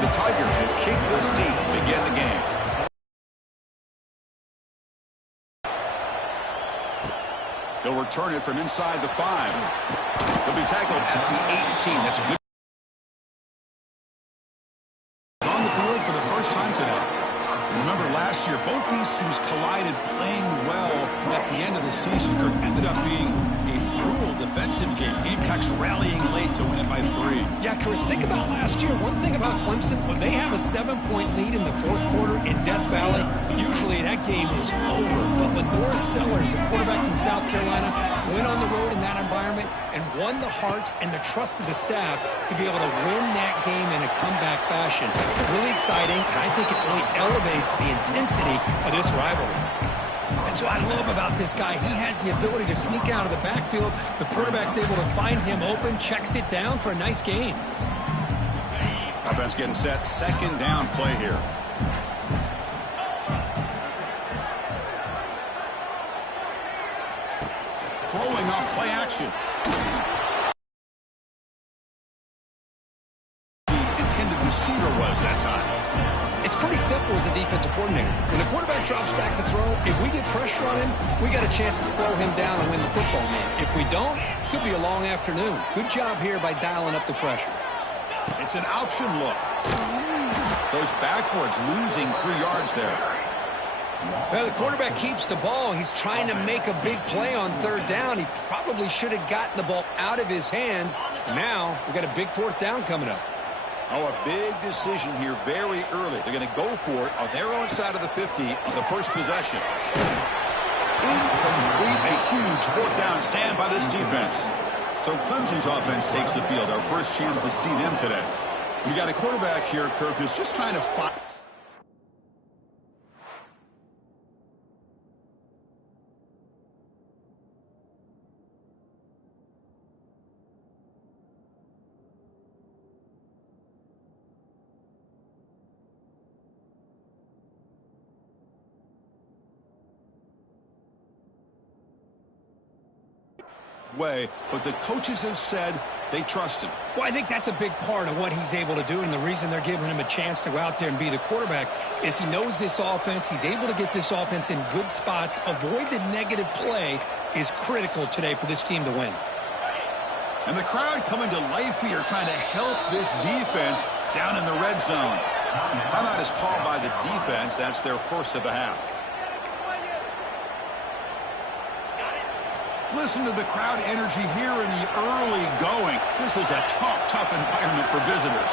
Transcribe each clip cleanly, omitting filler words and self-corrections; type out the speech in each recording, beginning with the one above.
And the Tigers will kick this deep to begin the game. He'll return it from inside the 5. He'll be tackled at the 18. That's a good. On the field for the first time today. Remember last year, both these teams collided playing well at the end of the season. Kirk ended up being a brutal defensive game. Gamecocks rallying late to win it by 3. Yeah, Chris, think about last year. One thing about Clemson, when they have a 7-point lead in the fourth quarter in Death Valley, usually that game is over. But when Norris Sellers, the quarterback from South Carolina, went on the road in that environment and won the hearts and the trust of the staff to be able to win that game in a comeback fashion. Really exciting, and I think it really elevates the intensity of this rivalry. That's what I love about this guy. He has the ability to sneak out of the backfield. The quarterback's able to find him open, checks it down for a nice gain. Offense getting set. Second down play here. Throwing off play action. The intended receiver was that time. It's pretty simple as a defensive coordinator. When the quarterback drops back to throw, if we get pressure on him, we got a chance to slow him down and win the football game. If we don't, it could be a long afternoon. Good job here by dialing up the pressure. It's an option look. Goes backwards, losing 3 yards there. Well, the quarterback keeps the ball. He's trying to make a big play on third down. He probably should have gotten the ball out of his hands. Now, we've got a big fourth down coming up. Oh, a big decision here very early. They're going to go for it on their own side of the 50 on the first possession. Incomplete. A huge fourth down stand by this defense. So Clemson's offense takes the field. Our first chance to see them today. You got a quarterback here, Kirk, who's just trying to fight. Way, but the coaches have said they trust him. Well, I think that's a big part of what he's able to do, and the reason they're giving him a chance to go out there and be the quarterback is he knows this offense. He's able to get this offense in good spots. Avoid the negative play is critical today for this team to win. And the crowd coming to life here, trying to help this defense down in the red zone. Timeout is called by the defense. That's their first of the half. Listen to the crowd energy here in the early going. This is a tough environment for visitors.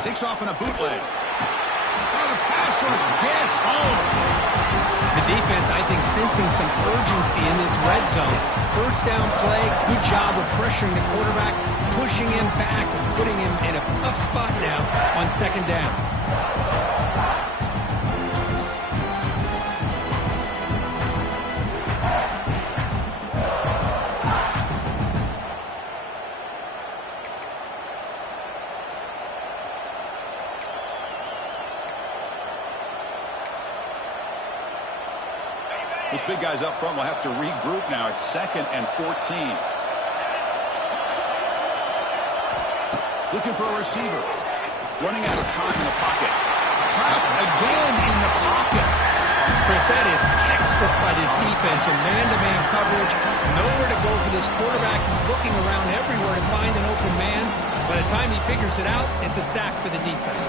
Takes off in a bootleg. Oh, the pass rush gets home. The defense, I think, sensing some urgency in this red zone. First down play, good job of pressuring the quarterback, pushing him back and putting him in a tough spot now on second down. This big guy's up front will have to regroup now. It's 2nd and 14. Looking for a receiver. Running out of time in the pocket. Trapped again in the pocket. Chris, that is textbook by this defense in man-to-man coverage. Nowhere to go for this quarterback. He's looking around everywhere to find an open man. By the time he figures it out, it's a sack for the defense.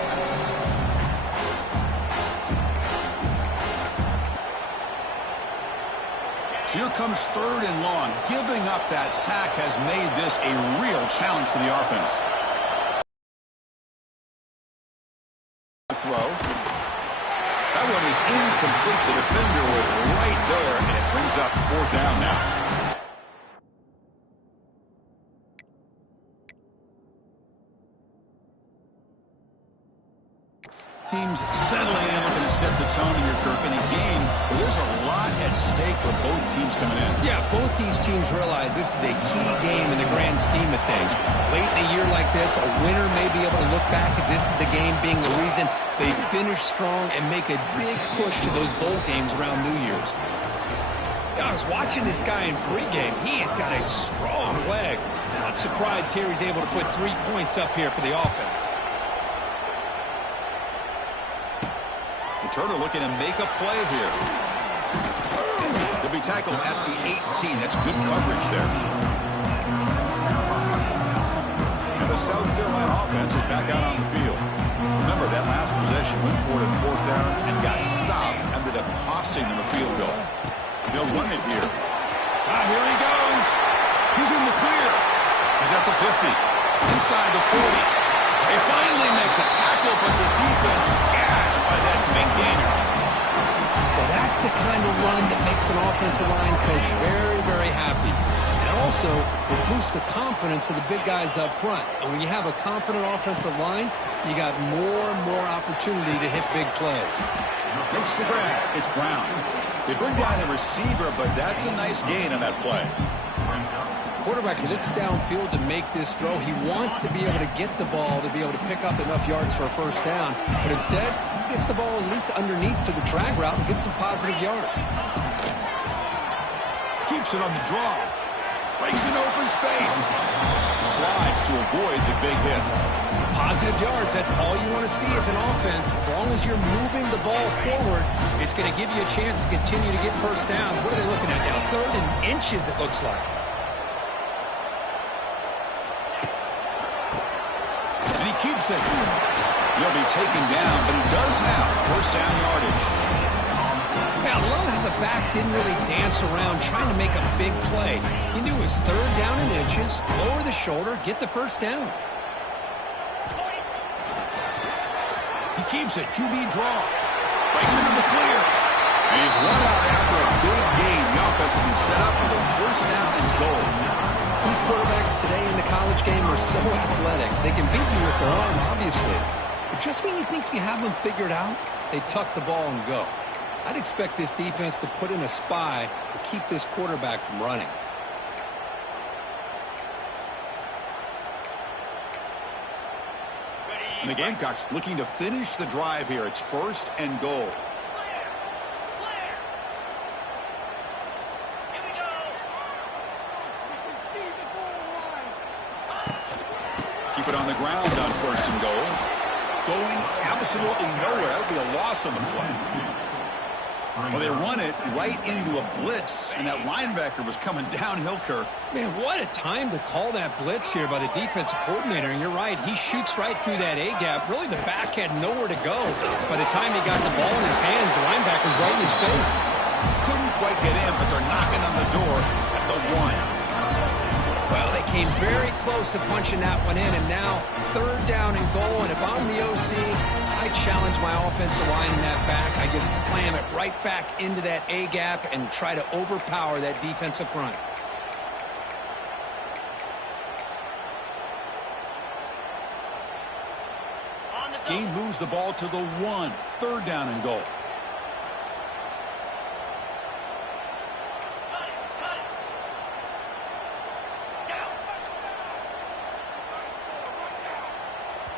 So here comes 3rd and long. Giving up that sack has made this a real challenge for the offense. Throw. That one is incomplete. The defender was right there, and it brings up 4th down now. Teams settling in, looking to set the tone here, Kirk, in a game where there's a lot at stake for both teams coming in. Yeah, both these teams realize this is a key game in the grand scheme of things. Late in a year like this, a winner may be able to look back at this as a game being the reason they finish strong and make a big push to those bowl games around New Year's. I was watching this guy in pregame. He has got a strong leg. Not surprised here he's able to put 3 points up here for the offense. Turner looking to make a play here. He'll be tackled at the 18. That's good coverage there. And the South Carolina offense is back out on the field. Remember, that last possession went for it on 4th down and got stopped. Ended up costing them a field goal. They'll run it here. Here he goes. He's in the clear. He's at the 50. Inside the 40. They finally make the tackle, but the defense gashed by that big gainer. Well, that's the kind of run that makes an offensive line coach very, very happy. And also, it boosts the confidence of the big guys up front. And when you have a confident offensive line, you got more and more opportunity to hit big plays. Makes the grab. It's Brown. They bring down the receiver, but that's a nice gain on that play. Quarterback looks downfield to make this throw. He wants to be able to get the ball to be able to pick up enough yards for a first down. But instead, he gets the ball at least underneath to the drag route and gets some positive yards. Keeps it on the draw. Breaks an open space. Slides to avoid the big hit. Positive yards, that's all you want to see as an offense. As long as you're moving the ball forward, it's going to give you a chance to continue to get first downs. What are they looking at now? 3rd and inches, it looks like. And he keeps it. He'll be taken down, but he does have first down yardage. Yeah, I love how the back didn't really dance around trying to make a big play. He knew it was 3rd down and inches, lower the shoulder, get the first down. He keeps it. QB draw. Breaks into the clear. And he's run out after a big gain. The offense will be set up with a first down and goal. These quarterbacks today in the college game are so athletic. They can beat you with their arm, obviously. But just when you think you have them figured out, they tuck the ball and go. I'd expect this defense to put in a spy to keep this quarterback from running. And the Gamecocks looking to finish the drive here. It's 1st and goal. Keep it on the ground on 1st and goal. Going absolutely nowhere. That would be a loss on the play. Well, they run it right into a blitz, and that linebacker was coming downhill, Kirk. Man, what a time to call that blitz here by the defensive coordinator. And you're right, he shoots right through that A-gap. Really, the back had nowhere to go. By the time he got the ball in his hands, the linebacker's right in his face. Couldn't quite get in, but they're knocking on the door at the 1. Well, they came very close to punching that one in, and now 3rd down and goal. And if I'm the OC, I challenge my offensive line in that back. I just slam it right back into that A-gap and try to overpower that defensive front. Gain moves the ball to the 1. 3rd down and goal.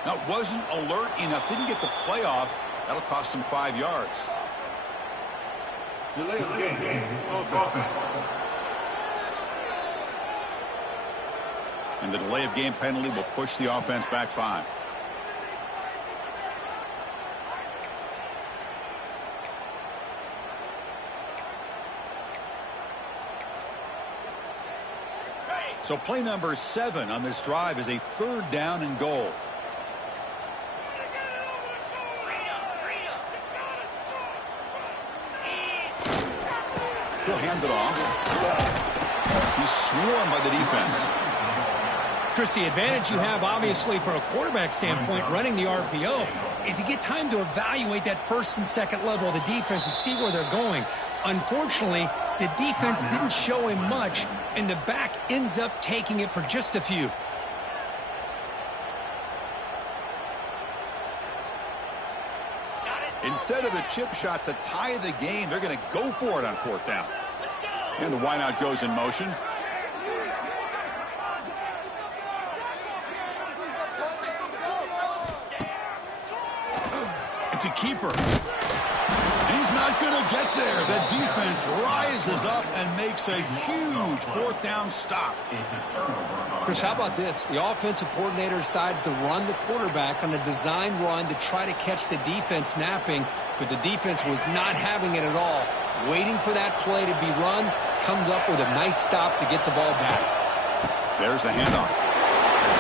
Now, wasn't alert enough. Didn't get the play off. That'll cost him 5 yards. Delay of game. Offense. And the delay of game penalty will push the offense back 5. So play number 7 on this drive is a 3rd down and goal. He'll hand it off. He's swarmed by the defense. Chris, the advantage you have, obviously, from a quarterback standpoint, running the RPO, is you get time to evaluate that 1st and 2nd level of the defense and see where they're going. Unfortunately, the defense didn't show him much, and the back ends up taking it for just a few. Instead of the chip shot to tie the game, they're going to go for it on 4th down. And the wideout goes in motion. It's a keeper. And he's not going to get there. The defense rises up and makes a huge fourth down stop. Chris, how about this? The offensive coordinator decides to run the quarterback on a design run to try to catch the defense napping, but the defense was not having it at all. Waiting for that play to be run, comes up with a nice stop to get the ball back. There's the handoff.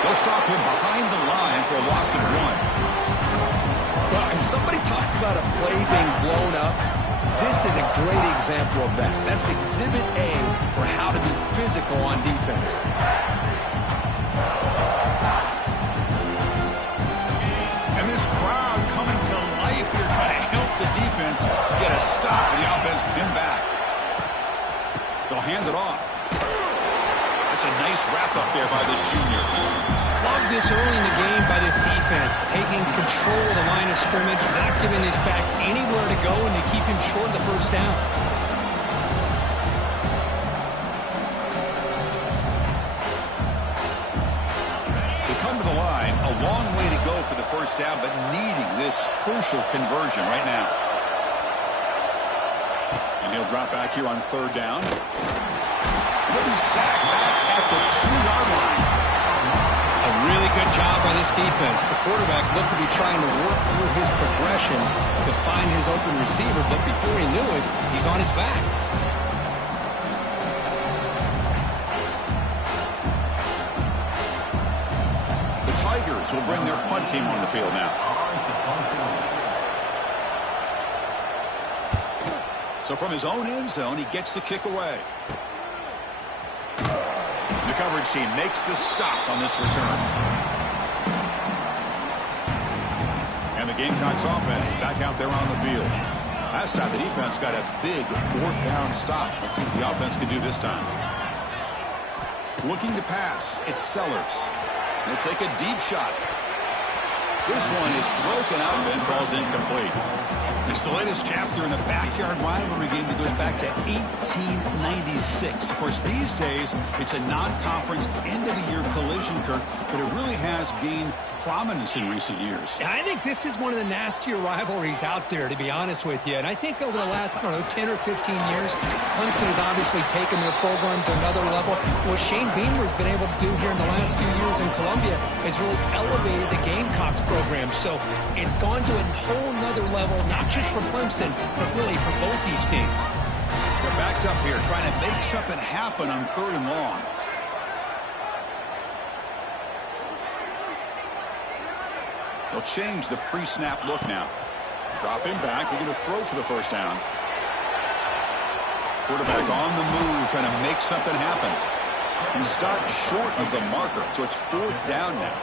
They'll stop him behind the line for a loss of 1. Well, if somebody talks about a play being blown up, this is a great example of that. That's Exhibit A for how to be physical on defense. And this crowd coming to life here, trying to help the defense get a stop with the offense pinned back. They'll hand it off. That's a nice wrap-up there by the junior. Love this early in the game by this defense, taking control of the line of scrimmage, not giving this back anywhere to go, and to keep him short of the first down. They come to the line, a long way to go for the first down, but needing this crucial conversion right now. And he'll drop back here on third down. He'll be sacked back at the 2-yard line. A really good job by this defense. The quarterback looked to be trying to work through his progressions to find his open receiver, but before he knew it, he's on his back. The Tigers will bring their punt team on the field now. So from his own end zone, he gets the kick away. The coverage team makes the stop on this return. And the Gamecocks offense is back out there on the field. Last time the defense got a big fourth down stop. Let's see what the offense can do this time. Looking to pass, it's Sellers. They'll take a deep shot. This one is broken up and falls incomplete. It's the latest chapter in a backyard rivalry game that goes back to 1896. Of course, these days, it's a non-conference end-of-the-year collision, Kirk, but it really has gained prominence in recent years. I think this is one of the nastier rivalries out there, to be honest with you. And I think over the last, 10 or 15 years, Clemson has obviously taken their program to another level. What Shane Beamer has been able to do here in the last few years in Columbia has really elevated the Gamecocks program. So it's gone to a whole nother level, not just for Clemson, but really for both these teams. They're backed up here, trying to make something happen on 3rd and long. They'll change the pre-snap look now. Drop him back. They're going to throw for the first down. Quarterback on the move, trying to make something happen. He stopped short of the marker, so it's 4th down now.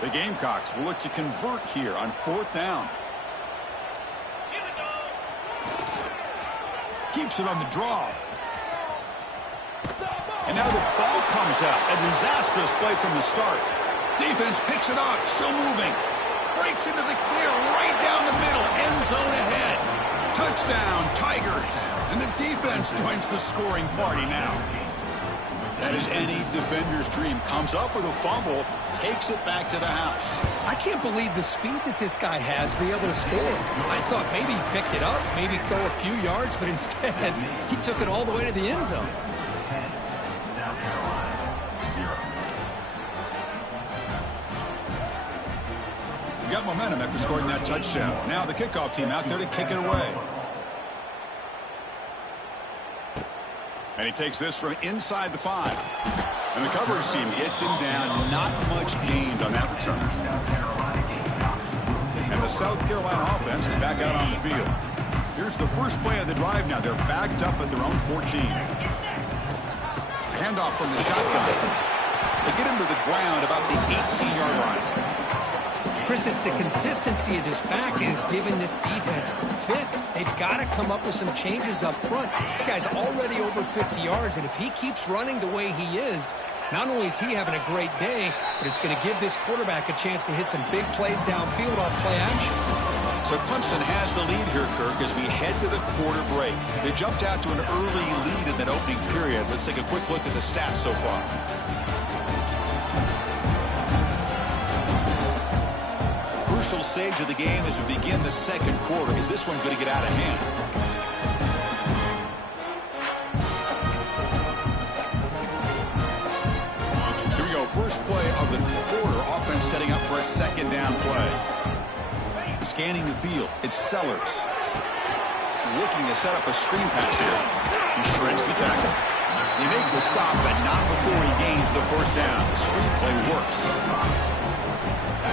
The Gamecocks will look to convert here on 4th down. Keeps it on the draw. And now the ball comes out. A disastrous play from the start. Defense picks it up, still moving. Breaks into the clear, right down the middle. End zone ahead. Touchdown, Tigers. And the defense joins the scoring party now. That is any defender's dream. Comes up with a fumble, takes it back to the house. I can't believe the speed that this guy has to be able to score. I thought maybe he picked it up, maybe go a few yards, but instead he took it all the way to the end zone. We got momentum after scoring that touchdown. Now the kickoff team out there to kick it away. And he takes this from inside the 5. And the coverage team gets him down. Not much gained on that return. And the South Carolina offense is back out on the field. Here's the first play of the drive now. They're backed up at their own 14. Handoff from the shotgun. They get him to the ground about the 18-yard line. Chris, it's the consistency of this back is giving this defense fits. They've got to come up with some changes up front. This guy's already over 50 yards, and if he keeps running the way he is, not only is he having a great day, but it's going to give this quarterback a chance to hit some big plays downfield off play action. So Clemson has the lead here, Kirk, as we head to the quarter break. They jumped out to an early lead in that opening period. Let's take a quick look at the stats so far. crucial stage of the game as we begin the second quarter. Is this one going to get out of hand? Here we go. First play of the quarter. Offense setting up for a second down play. Scanning the field. It's Sellers. Looking to set up a screen pass here. He shreds the tackle. They make the stop, but not before he gains the first down. The screenplay works.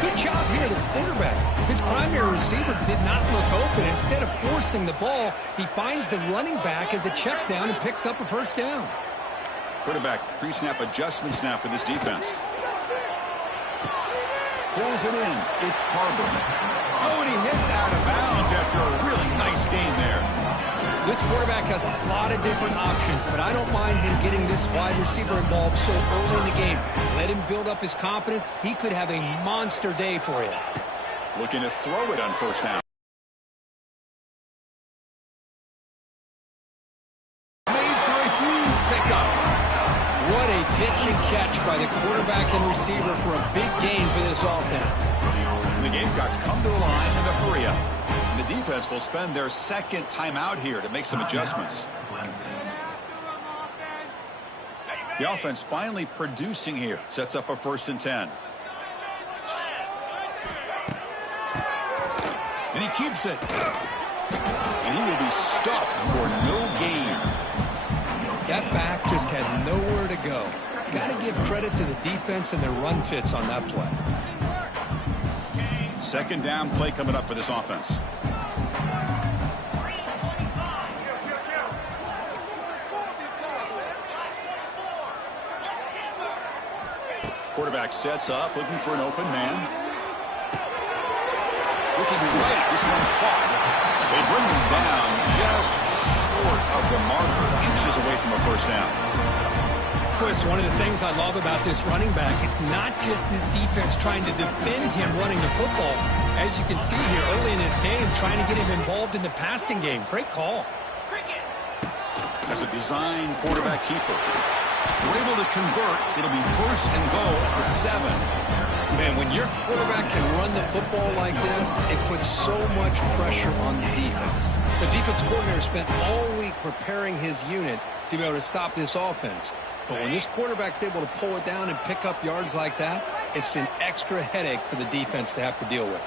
Good job here, the quarterback. His primary receiver did not look open. Instead of forcing the ball, he finds the running back as a check down and picks up a first down. Quarterback pre-snap adjustments now for this defense. Pulls it in. It's Harbor. Oh, and he hits out of bounds after a really nice game there. This quarterback has a lot of different options, but I don't mind him getting this wide receiver involved so early in the game. Let him build up his confidence. He could have a monster day for him. Looking to throw it on first down. Made for a huge pickup. What a pitch and catch by the quarterback and receiver for a big gain for this offense. And the Gamecocks come to the line in a hurry up. And the defense will spend their second timeout here to make some adjustments. The offense finally producing here. Sets up a 1st and 10. And he keeps it. And he will be stuffed for no gain. That back just had nowhere to go. Got to give credit to the defense and their run fits on that play. Second down play coming up for this offense. Quarterback sets up, looking for an open man. Looking right, this one caught. They bring him down just short of the marker, inches away from a first down. Chris, one of the things I love about this running back, it's not just this defense trying to defend him running the football. As you can see here early in this game, trying to get him involved in the passing game. Great call. As a design quarterback keeper. We're able to convert. It'll be 1st and goal at the 7. Man, when your quarterback can run the football like this, it puts so much pressure on the defense. The defense coordinator spent all week preparing his unit to be able to stop this offense. But when this quarterback's able to pull it down and pick up yards like that, it's an extra headache for the defense to have to deal with.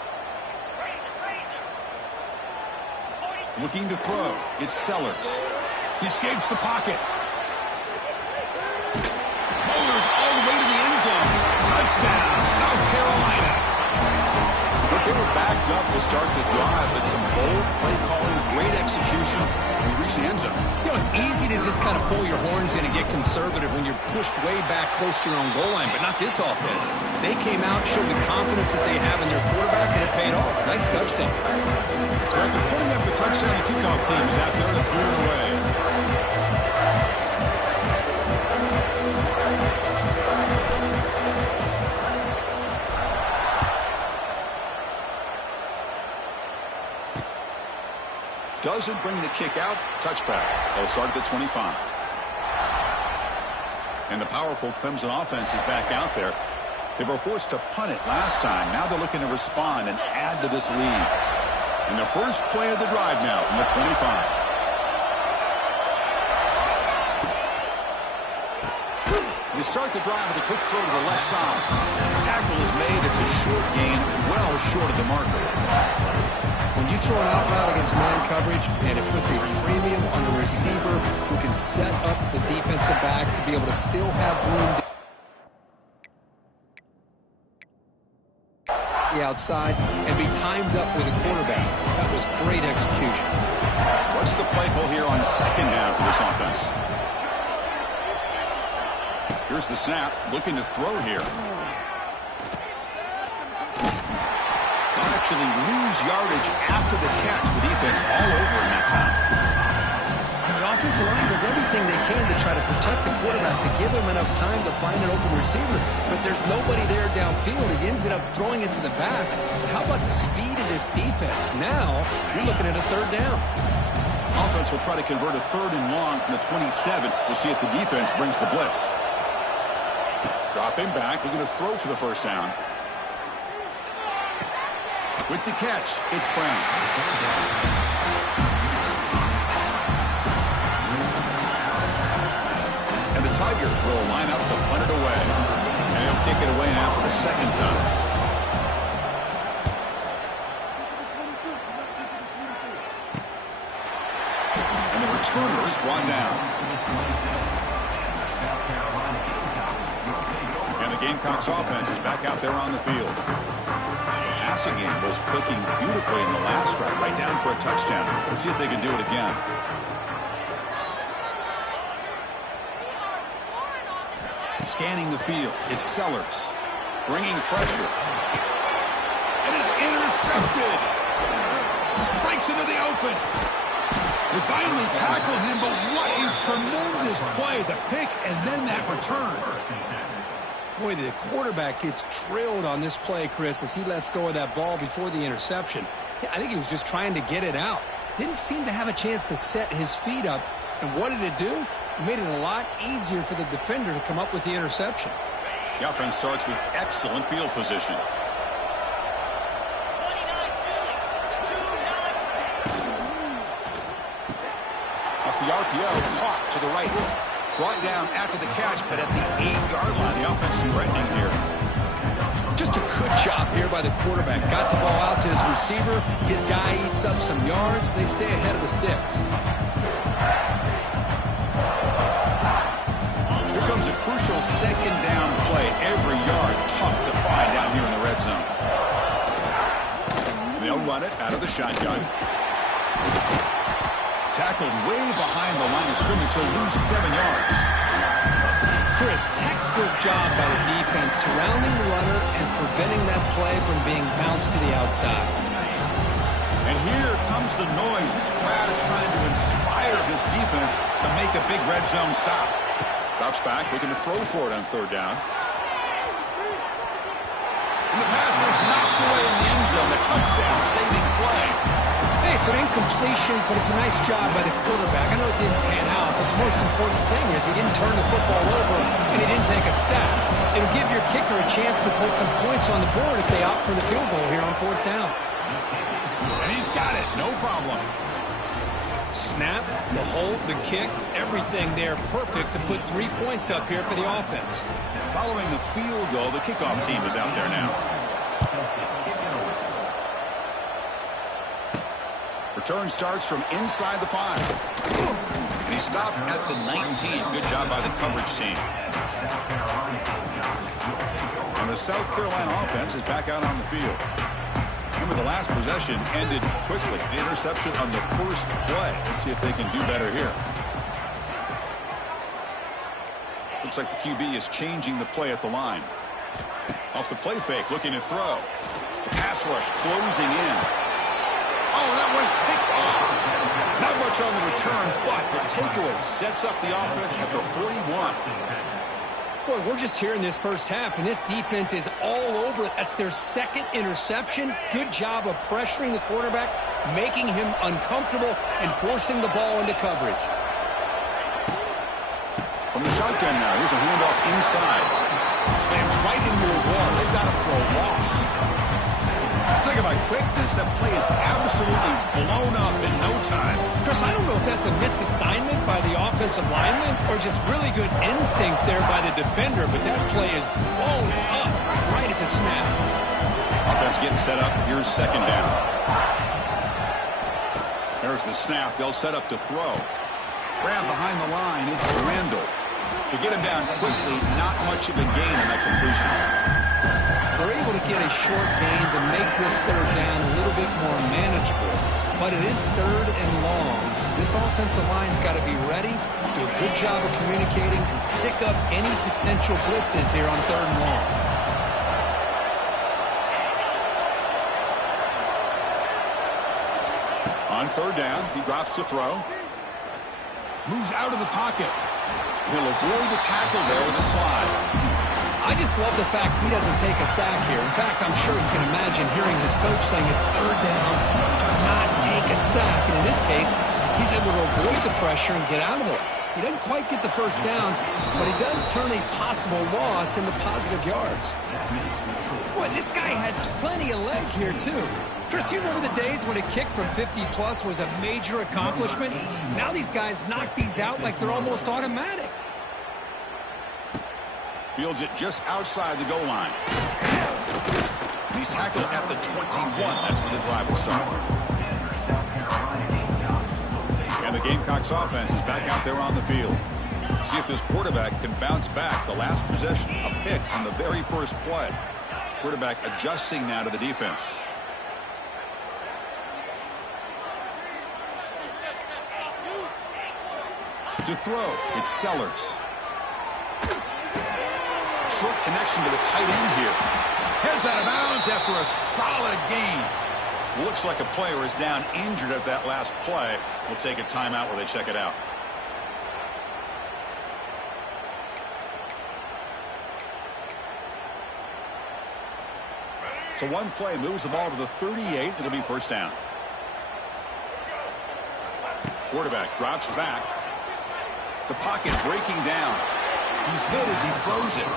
Looking to throw. It's Sellers. He escapes the pocket. Boulders all the way to the end zone. Touchdown, South Carolina. But they were backed up to start the drive, but some bold play calling, great execution. We reach the end zone. You know, it's easy to just kind of pull your horns in and get conservative when you're pushed way back close to your own goal line, but not this offense. They came out, showed the confidence that they have in their quarterback, and it paid off. Nice touchdown. So after putting up a touchdown, the kickoff team is out there to put it away. Doesn't bring the kick out. Touchback. They'll start at the 25. And the powerful Clemson offense is back out there. They were forced to punt it last time. Now they're looking to respond and add to this lead. And the first play of the drive now from the 25. They start the drive with a quick throw to the left side. Tackle is made. It's a short gain, well short of the marker. When you throw an out route against man coverage, and it puts a premium on the receiver who can set up the defensive back to be able to still have room to the outside and be timed up with a quarterback. That was great execution. What's the play call here on second down for this offense? Here's the snap. Looking to throw here. Actually lose yardage after the catch. The defense all over in that time. The offensive line does everything they can to try to protect the quarterback, to give him enough time to find an open receiver. But there's nobody there downfield. He ends up throwing it to the back. How about the speed of this defense? Now you're looking at a 3rd down. Offense will try to convert a 3rd and long from the 27. We'll see if the defense brings the blitz. Dropping back, looking to throw for the first down. With the catch, it's Brown. And the Tigers will line up to punt it away. And he'll kick it away now for the second time. And the returner is brought down. And the Gamecocks offense is back out there on the field. The passing game was clicking beautifully in the last drive, right down for a touchdown. Let's see if they can do it again. Scanning the field, it's Sellers. Bringing pressure. It is intercepted. Breaks into the open. They finally tackle him, but what a tremendous play. The pick and then that return. Boy, the quarterback gets drilled on this play, Chris, as he lets go of that ball before the interception. I think he was just trying to get it out. Didn't seem to have a chance to set his feet up. And what did it do? It made it a lot easier for the defender to come up with the interception. The offense starts with excellent field position. Off the RPO, caught to the right. Brought down after the catch, but at the 8-yard line, the offense threatening here. Just a good job here by the quarterback. Got the ball out to his receiver. His guy eats up some yards. They stay ahead of the sticks. Here comes a crucial second down play. Every yard tough to find down here in the red zone. They'll run it out of the shotgun. Tackled way behind the line of scrimmage. He'll lose 7 yards. Chris, textbook job by the defense surrounding the runner and preventing that play from being bounced to the outside. And here comes the noise. This crowd is trying to inspire this defense to make a big red zone stop. Drops back, looking to throw for it on third down. And the pass is knocked away in the end zone. The touchdown saving play. Hey, it's an incompletion, but it's a nice job by the quarterback. I know it didn't pan out, but the most important thing is he didn't turn the football over and he didn't take a sack. It'll give your kicker a chance to put some points on the board if they opt for the field goal here on fourth down. And he's got it, no problem. Snap, the hold, the kick, everything there perfect to put 3 points up here for the offense. Following the field goal, the kickoff team is out there now. Return starts from inside the 5. And he stopped at the 19. Good job by the coverage team. And the South Carolina offense is back out on the field. Remember, the last possession ended quickly. The interception on the first play. Let's see if they can do better here. Looks like the QB is changing the play at the line. Off the play fake, looking to throw. The pass rush closing in. Oh, that one's picked off. Not much on the return, but the takeaway sets up the offense at the 41. Boy, we're just here in this first half, and this defense is all over it. That's their second interception. Good job of pressuring the quarterback, making him uncomfortable, and forcing the ball into coverage. From the shotgun now, here's a handoff inside. Slams right into a wall. They've got him for a loss. Think about quickness. That play is absolutely blown up in no time. Chris, I don't know if that's a misassignment by the offensive lineman or just really good instincts there by the defender, but that play is blown up right at the snap. Offense getting set up. Here's second down. There's the snap. They'll set up to throw. Grab behind the line. It's Randall. To get him down quickly, not much of a gain in that completion. They're able to get a short gain to make this third down a little bit more manageable. But it is third and long. So this offensive line's got to be ready, do a good job of communicating, and pick up any potential blitzes here on third and long. On third down, he drops to throw. Moves out of the pocket. He'll avoid the tackle there with a slide. I just love the fact he doesn't take a sack here. In fact, I'm sure you can imagine hearing his coach saying it's third down, do not take a sack. And in this case, he's able to avoid the pressure and get out of there. He doesn't quite get the first down, but he does turn a possible loss into positive yards. Boy, this guy had plenty of leg here, too. Chris, you remember the days when a kick from 50-plus was a major accomplishment? Now these guys knock these out like they're almost automatic. Fields it just outside the goal line. And he's tackled at the 21. That's where the drive will start. And the Gamecocks offense is back out there on the field. See if this quarterback can bounce back. The last possession, a pick on the very first play. Quarterback adjusting now to the defense. To throw, it's Sellers. Short connection to the tight end here. Heads out of bounds after a solid gain. Looks like a player is down injured at that last play. We'll take a timeout while they check it out. So one play moves the ball to the 38. It'll be first down. Quarterback drops back. The pocket breaking down. He's hit as he throws it.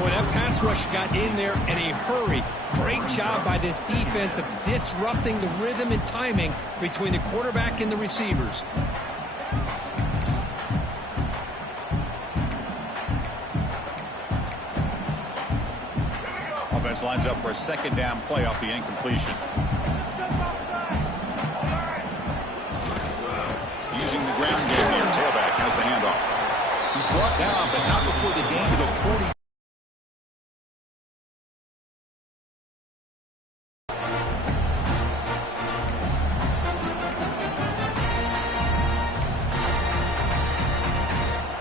Boy, that pass rush got in there in a hurry. Great job by this defense of disrupting the rhythm and timing between the quarterback and the receivers. Offense lines up for a second down play off the incompletion. Using the ground game here. Tailback has the handoff. He's brought down, but not before the gain to the 40.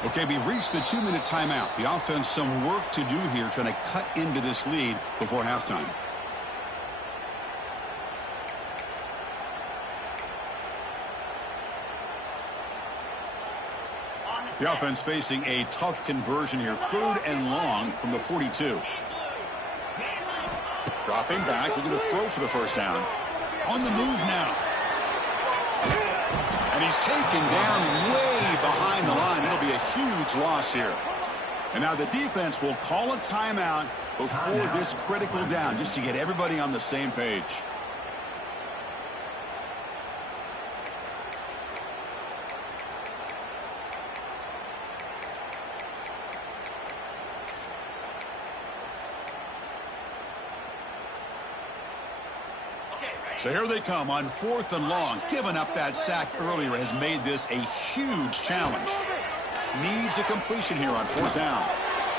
Okay, we reached the 2-minute timeout. The offense some work to do here trying to cut into this lead before halftime. The offense facing a tough conversion here. 3rd and long from the 42. Dropping back, looking to throw for the first down. On the move now. And he's taken down way behind the line. It'll be a huge loss here. And now the defense will call a timeout before this critical down, just to get everybody on the same page. So here they come on 4th and long. Giving up that sack earlier has made this a huge challenge. Needs a completion here on 4th down.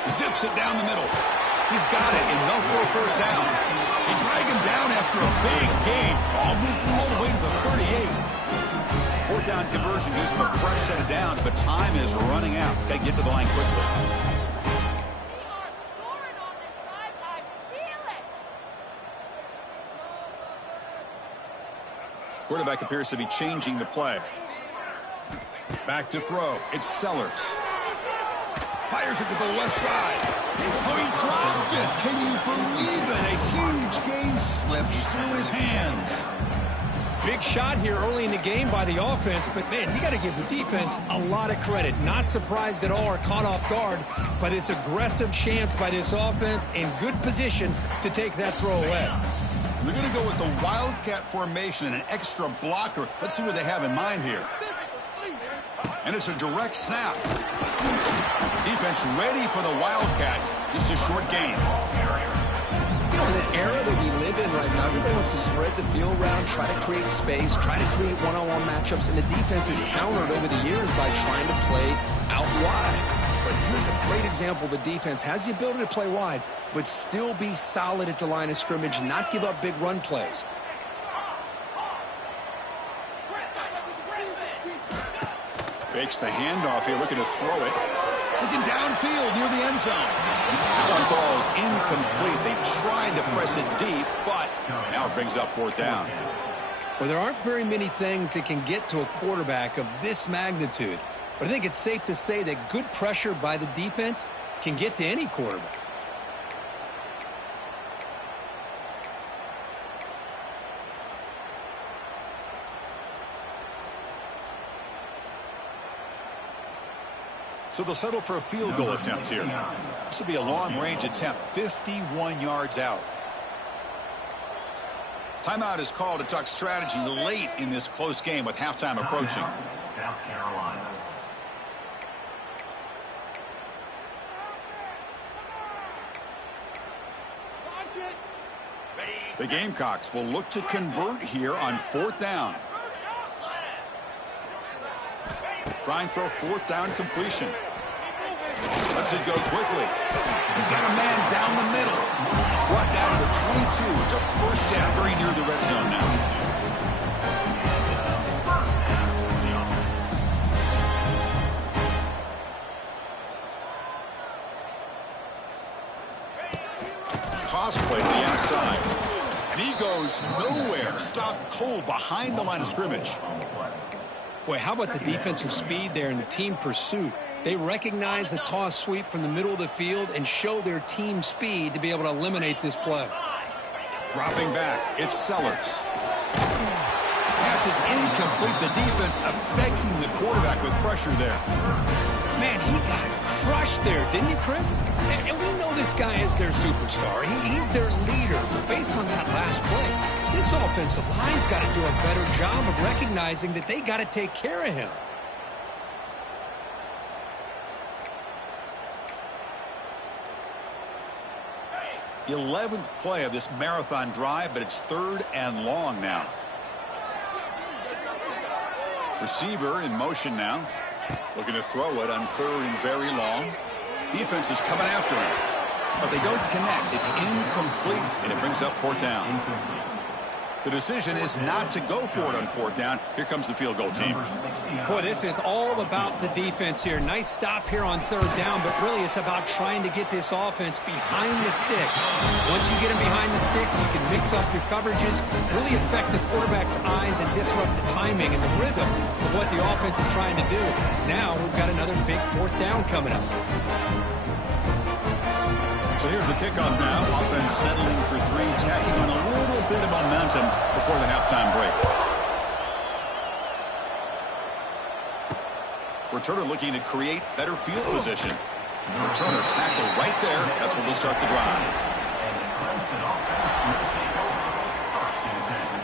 Zips it down the middle. He's got it enough for a first down. They drag him down after a big gain. Ball moved all the way to the 38. 4th down conversion gives him a fresh set of downs, but time is running out. Got to get to the line quickly. Quarterback appears to be changing the play. Back to throw. It's Sellers. Fires it to the left side. Oh, he dropped it. Can you believe it? A huge gain slips through his hands. Big shot here early in the game by the offense, but, man, you got to give the defense a lot of credit. Not surprised at all or caught off guard, but it's aggressive chance by this offense in good position to take that throw away. They're going to go with the Wildcat formation and an extra blocker. Let's see what they have in mind here. And it's a direct snap. Defense ready for the Wildcat. Just a short gain. You know, in the era that we live in right now, everybody wants to spread the field around, try to create space, try to create one-on-one matchups, and the defense is countered over the years by trying to play out wide. But here's a great example. The defense has the ability to play wide, but still be solid at the line of scrimmage, not give up big run plays. Fakes the handoff here, looking to throw it. Looking downfield near the end zone. That one falls incomplete. They tried to press it deep, but now it brings up 4th down. Well, there aren't very many things that can get to a quarterback of this magnitude. But I think it's safe to say that good pressure by the defense can get to any quarterback. So they'll settle for a field goal attempt here. This will be a long-range attempt, 51 yards out. Timeout is called to talk strategy late in this close game with halftime approaching. South Carolina. The Gamecocks will look to convert here on fourth down. Try and throw fourth down completion. Lets it go quickly. He's got a man down the middle. Brought down to the 22. It's a first down very near the red zone now. Toss play to the outside. And he goes nowhere. Stopped cold behind the line of scrimmage. Boy, how about the defensive speed there and the team pursuit? They recognize the toss sweep from the middle of the field and show their team speed to be able to eliminate this play. Dropping back, it's Sellers. Pass is incomplete. The defense affecting the quarterback with pressure there. Man, he got crushed there, didn't you, Chris? And we know this guy is their superstar. He's their leader. But based on that last play, this offensive line's got to do a better job of recognizing that they got to take care of him. The 11th play of this marathon drive, but it's third and long now. Receiver in motion now. Looking to throw it on third and very long. Defense is coming after him. But they don't connect. It's incomplete, and it brings up fourth down. The decision is not to go for it on fourth down. Here comes the field goal team. Boy, this is all about the defense here. Nice stop here on third down, but really it's about trying to get this offense behind the sticks. Once you get them behind the sticks, you can mix up your coverages, really affect the quarterback's eyes and disrupt the timing and the rhythm of what the offense is trying to do. Now we've got another big fourth down coming up. So here's the kickoff now. Offense settling for three, tacking on a little bit of momentum before the halftime break. Returner looking to create better field position. Returner tackle right there. That's where they'll start the drive. And the Clemson offense will take over first and 10.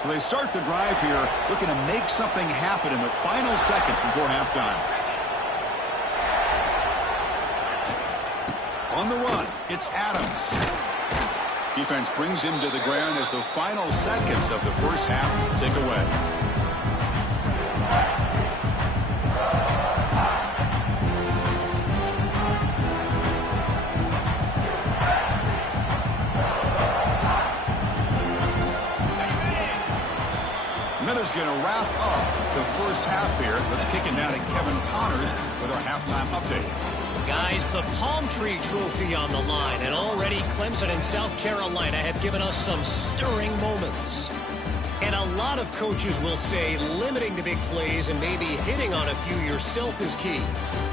So they start the drive here, looking to make something happen in the final seconds before halftime. On the run, it's Adams. Defense brings him to the ground as the final seconds of the first half tick away. Miller's going to wrap up the first half here. Let's kick it down to Kevin Connors with our halftime update. Guys, the Palm Tree Trophy on the line, and already Clemson and South Carolina have given us some stirring moments. And a lot of coaches will say limiting the big plays and maybe hitting on a few yourself is key.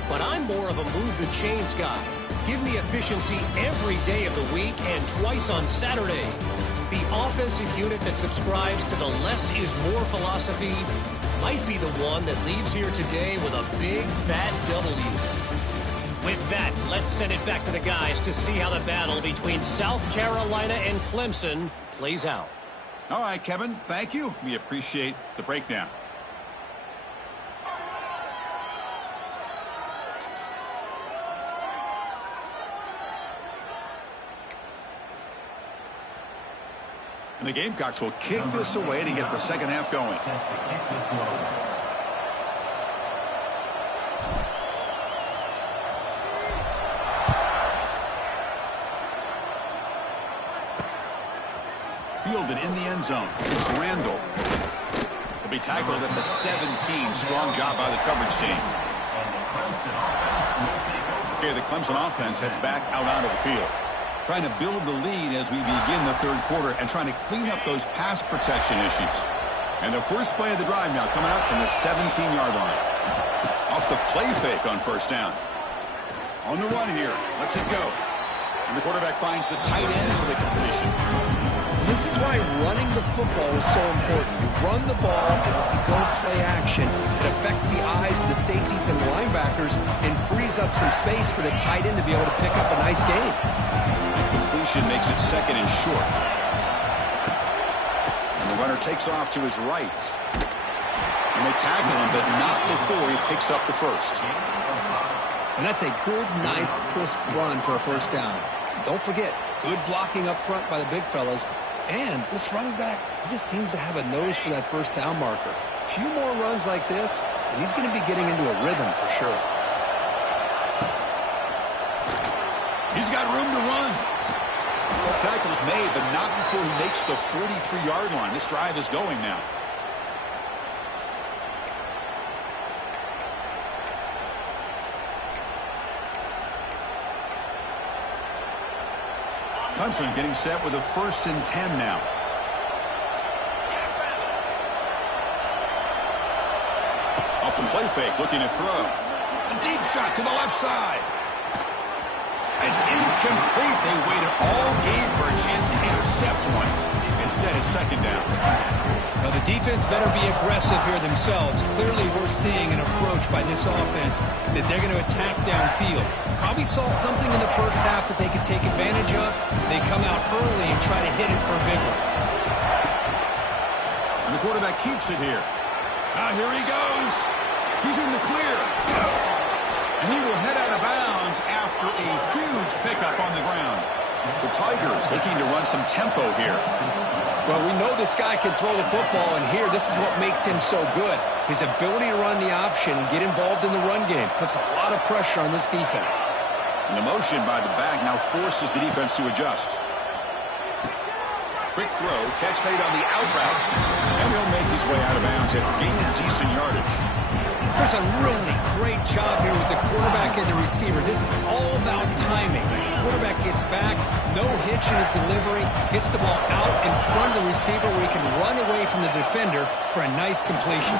But I'm more of a move the chains guy. Give me efficiency every day of the week and twice on Saturday. The offensive unit that subscribes to the less is more philosophy might be the one that leaves here today with a big fat W. With that, let's send it back to the guys to see how the battle between South Carolina and Clemson plays out. All right, Kevin, thank you. We appreciate the breakdown. And the Gamecocks will kick this away to get the second half going. Set to kick this one. Fielded in the end zone. It's Randall. He'll be tackled at the 17. Strong job by the coverage team. Okay, the Clemson offense heads back out onto the field. Trying to build the lead as we begin the third quarter and trying to clean up those pass protection issues. And the first play of the drive now coming up from the 17-yard line. Off the play fake on first down. On the run here. Let's it go. And the quarterback finds the tight end for the completion. This is why running the football is so important. You run the ball, and if you go play action, it affects the eyes of the safeties and linebackers and frees up some space for the tight end to be able to pick up a nice gain. And completion makes it second and short. And the runner takes off to his right. And they tackle him, but not before he picks up the first. And that's a good, nice, crisp run for a first down. Don't forget, good blocking up front by the big fellas. And this running back, he just seems to have a nose for that first down marker. A few more runs like this, and he's going to be getting into a rhythm for sure. He's got room to run. The tackle's made, but not before he makes the 43-yard line. This drive is going now. Clemson getting set with a 1st and 10 now. Off the play fake, looking to throw. A deep shot to the left side. It's incomplete. They waited all game for a chance to intercept one. Instead, it's 2nd down. Well, the defense better be aggressive here themselves. Clearly, we're seeing an approach by this offense that they're going to attack downfield. Probably saw something in the first half that they could take advantage of. They come out early and try to hit it for a big one. And the quarterback keeps it here. Here he goes. He's in the clear. And he will head out of bounds after a huge pickup on the ground. The Tigers looking to run some tempo here. Well, we know this guy can throw the football, and here, this is what makes him so good. His ability to run the option and get involved in the run game puts a lot of pressure on this defense. And the motion by the back now forces the defense to adjust. Quick throw, catch made on the out route. And he'll make his way out of bounds after gaining decent yardage. There's a really great job here with the quarterback and the receiver. This is all about timing. Quarterback gets back, no hitch in his delivery, gets the ball out in front of the receiver where he can run away from the defender for a nice completion.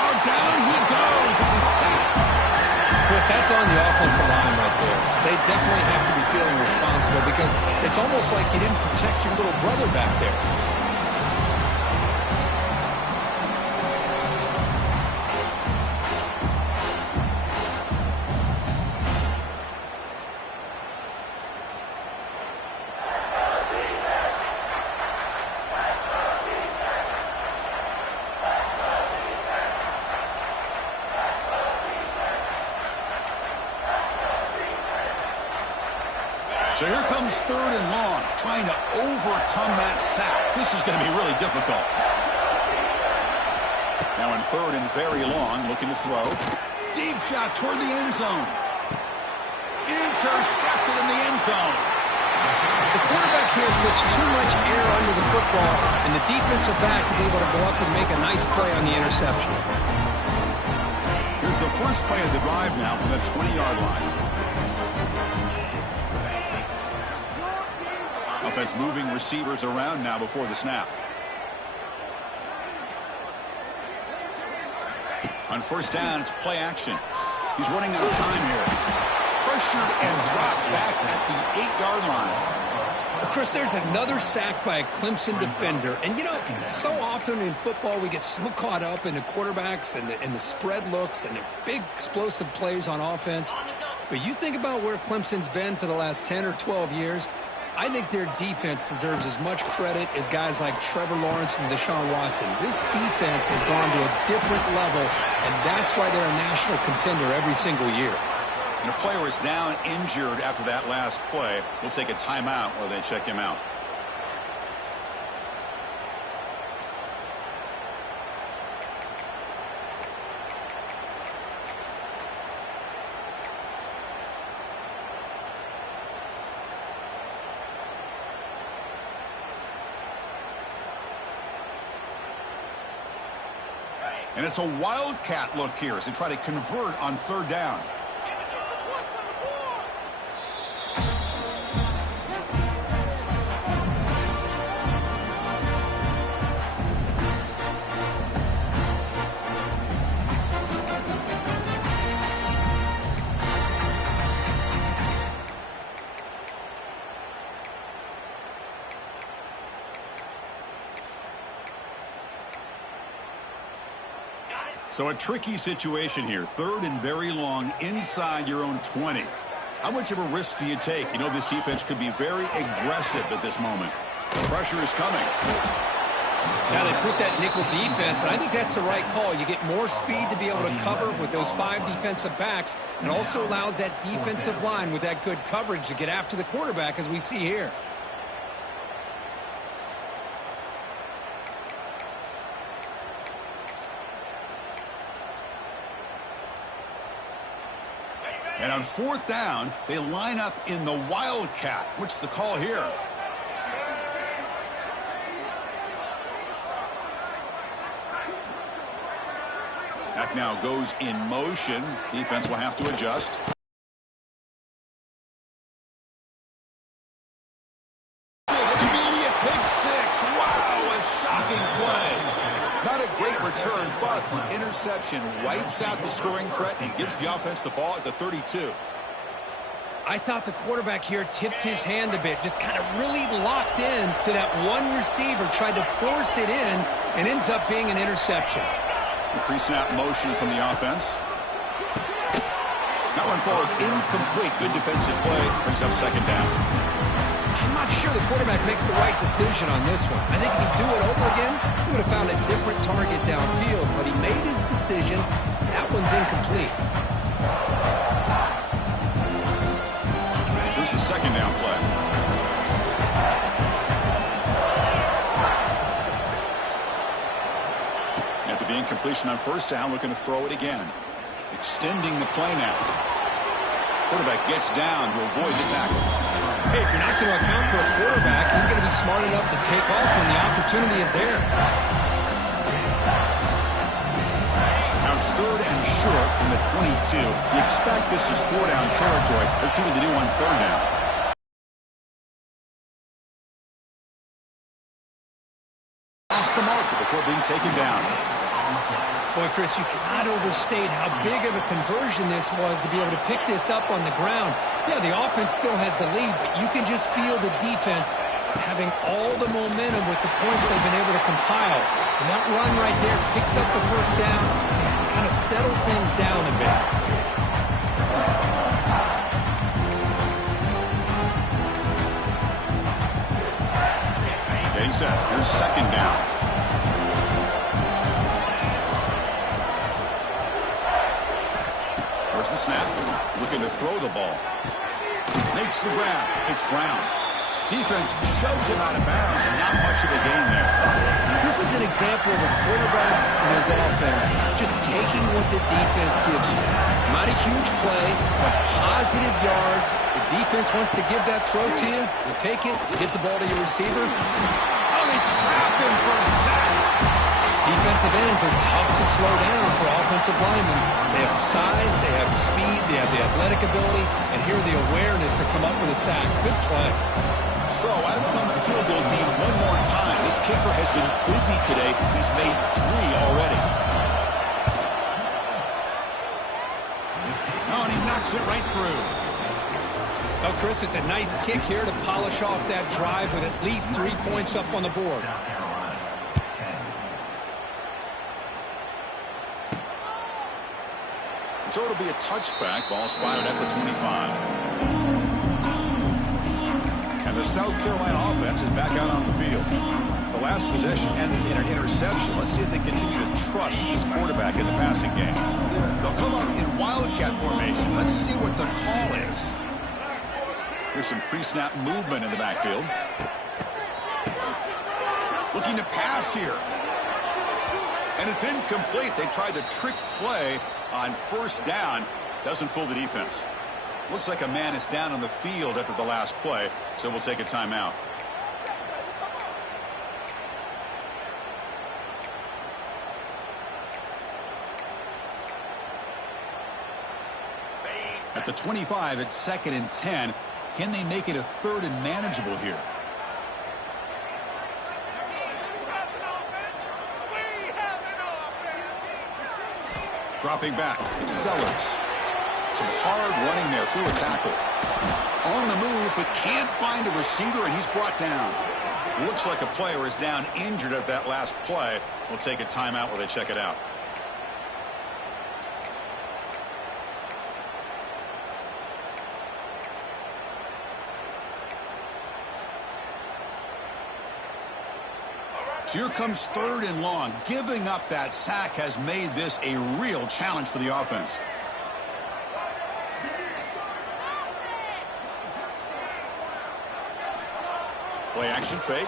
Oh, down he goes. It's a sack. Chris, that's on the offensive line right there. They definitely have to be feeling responsible because it's almost like you didn't protect your little brother back there. So here comes 3rd and long, trying to overcome that sack. This is going to be really difficult. Now in 3rd and very long, looking to throw. Deep shot toward the end zone. Intercepted in the end zone. The quarterback here puts too much air under the football, and the defensive back is able to go up and make a nice play on the interception. Here's the first play of the drive now from the 20-yard line. Offense moving receivers around now before the snap. On 1st down, it's play action. He's running out of time here. Pressured and dropped back at the 8-yard line. Chris, there's another sack by a Clemson defender. And, you know, so often in football we get so caught up in the quarterbacks and the spread looks and the big explosive plays on offense. But you think about where Clemson's been for the last 10 or 12 years, I think their defense deserves as much credit as guys like Trevor Lawrence and Deshaun Watson. This defense has gone to a different level, and that's why they're a national contender every single year. And a player is down injured after that last play. We'll take a timeout while they check him out. And it's a wildcat look here as they try to convert on 3rd down. So a tricky situation here. 3rd and very long inside your own 20. How much of a risk do you take? You know this defense could be very aggressive at this moment. Pressure is coming. Now they put that nickel defense, and I think that's the right call. You get more speed to be able to cover with those 5 defensive backs, and also allows that defensive line with that good coverage to get after the quarterback, as we see here. And on 4th down, they line up in the Wildcat. What's the call here? That now goes in motion. Defense will have to adjust. Immediate pick 6. Wow, a shocking play. Not a great return, but the interception wipes out the scoring threat and gives the offense the ball at the 32. I thought the quarterback here tipped his hand a bit, just kind of really locked in to that one receiver, tried to force it in, and ends up being an interception. The pre-snap motion from the offense. That one falls incomplete. Good defensive play. Brings up 2nd down. I'm not sure the quarterback makes the right decision on this one. I think if he'd do it over again, he would have found a different target downfield, but he made his decision. That one's incomplete. Here's the 2nd down play. After the incompletion on 1st down, looking to throw it again. Extending the play now. Quarterback gets down to avoid the tackle. Hey, if you're not going to account for a quarterback, you're going to be smart enough to take off when the opportunity is there. Now it's 3rd and short from the 22. You expect this is 4-down territory. Let's see what they do on 3rd down. Past the marker before being taken down. Boy, Chris, you cannot overstate how big of a conversion this was to be able to pick this up on the ground. Yeah, the offense still has the lead, but you can just feel the defense having all the momentum with the points they've been able to compile. And that run right there picks up the 1st down and kind of settle things down a bit. Getting set. Here's 2nd down. There's the snap. Looking to throw the ball. Makes the grab. It's Brown. Defense shoves him out of bounds, and not much of a gain there. This is an example of a quarterback and his offense just taking what the defense gives you. Not a huge play, but positive yards. The defense wants to give that throw to you. You take it, you get the ball to your receiver. Oh, they trap him for a sack. Defensive ends are tough to slow down for offensive linemen. They have the size, they have the speed, they have the athletic ability, and here the awareness to come up with a sack. Good play. So out comes the field goal team one more time. This kicker has been busy today. He's made 3 already. Oh, and he knocks it right through. Well, Chris, it's a nice kick here to polish off that drive with at least 3 points up on the board. So it'll be a touchback. Ball spotted at the 25. And the South Carolina offense is back out on the field. The last possession ended in an interception. Let's see if they continue to trust this quarterback in the passing game. They'll come up in Wildcat formation. Let's see what the call is. Here's some pre-snap movement in the backfield. Looking to pass here. And it's incomplete. They tried the trick play on 1st down. Doesn't fool the defense. Looks like a man is down on the field after the last play, so we'll take a timeout. At the 25, it's 2nd and 10. Can they make it a 3rd and manageable here? Dropping back, it's Sellers. Some hard running there through a tackle. On the move, but can't find a receiver, and he's brought down. Looks like a player is down injured at that last play. We'll take a timeout while they check it out. So here comes 3rd and long. Giving up that sack has made this a real challenge for the offense. Play action fake.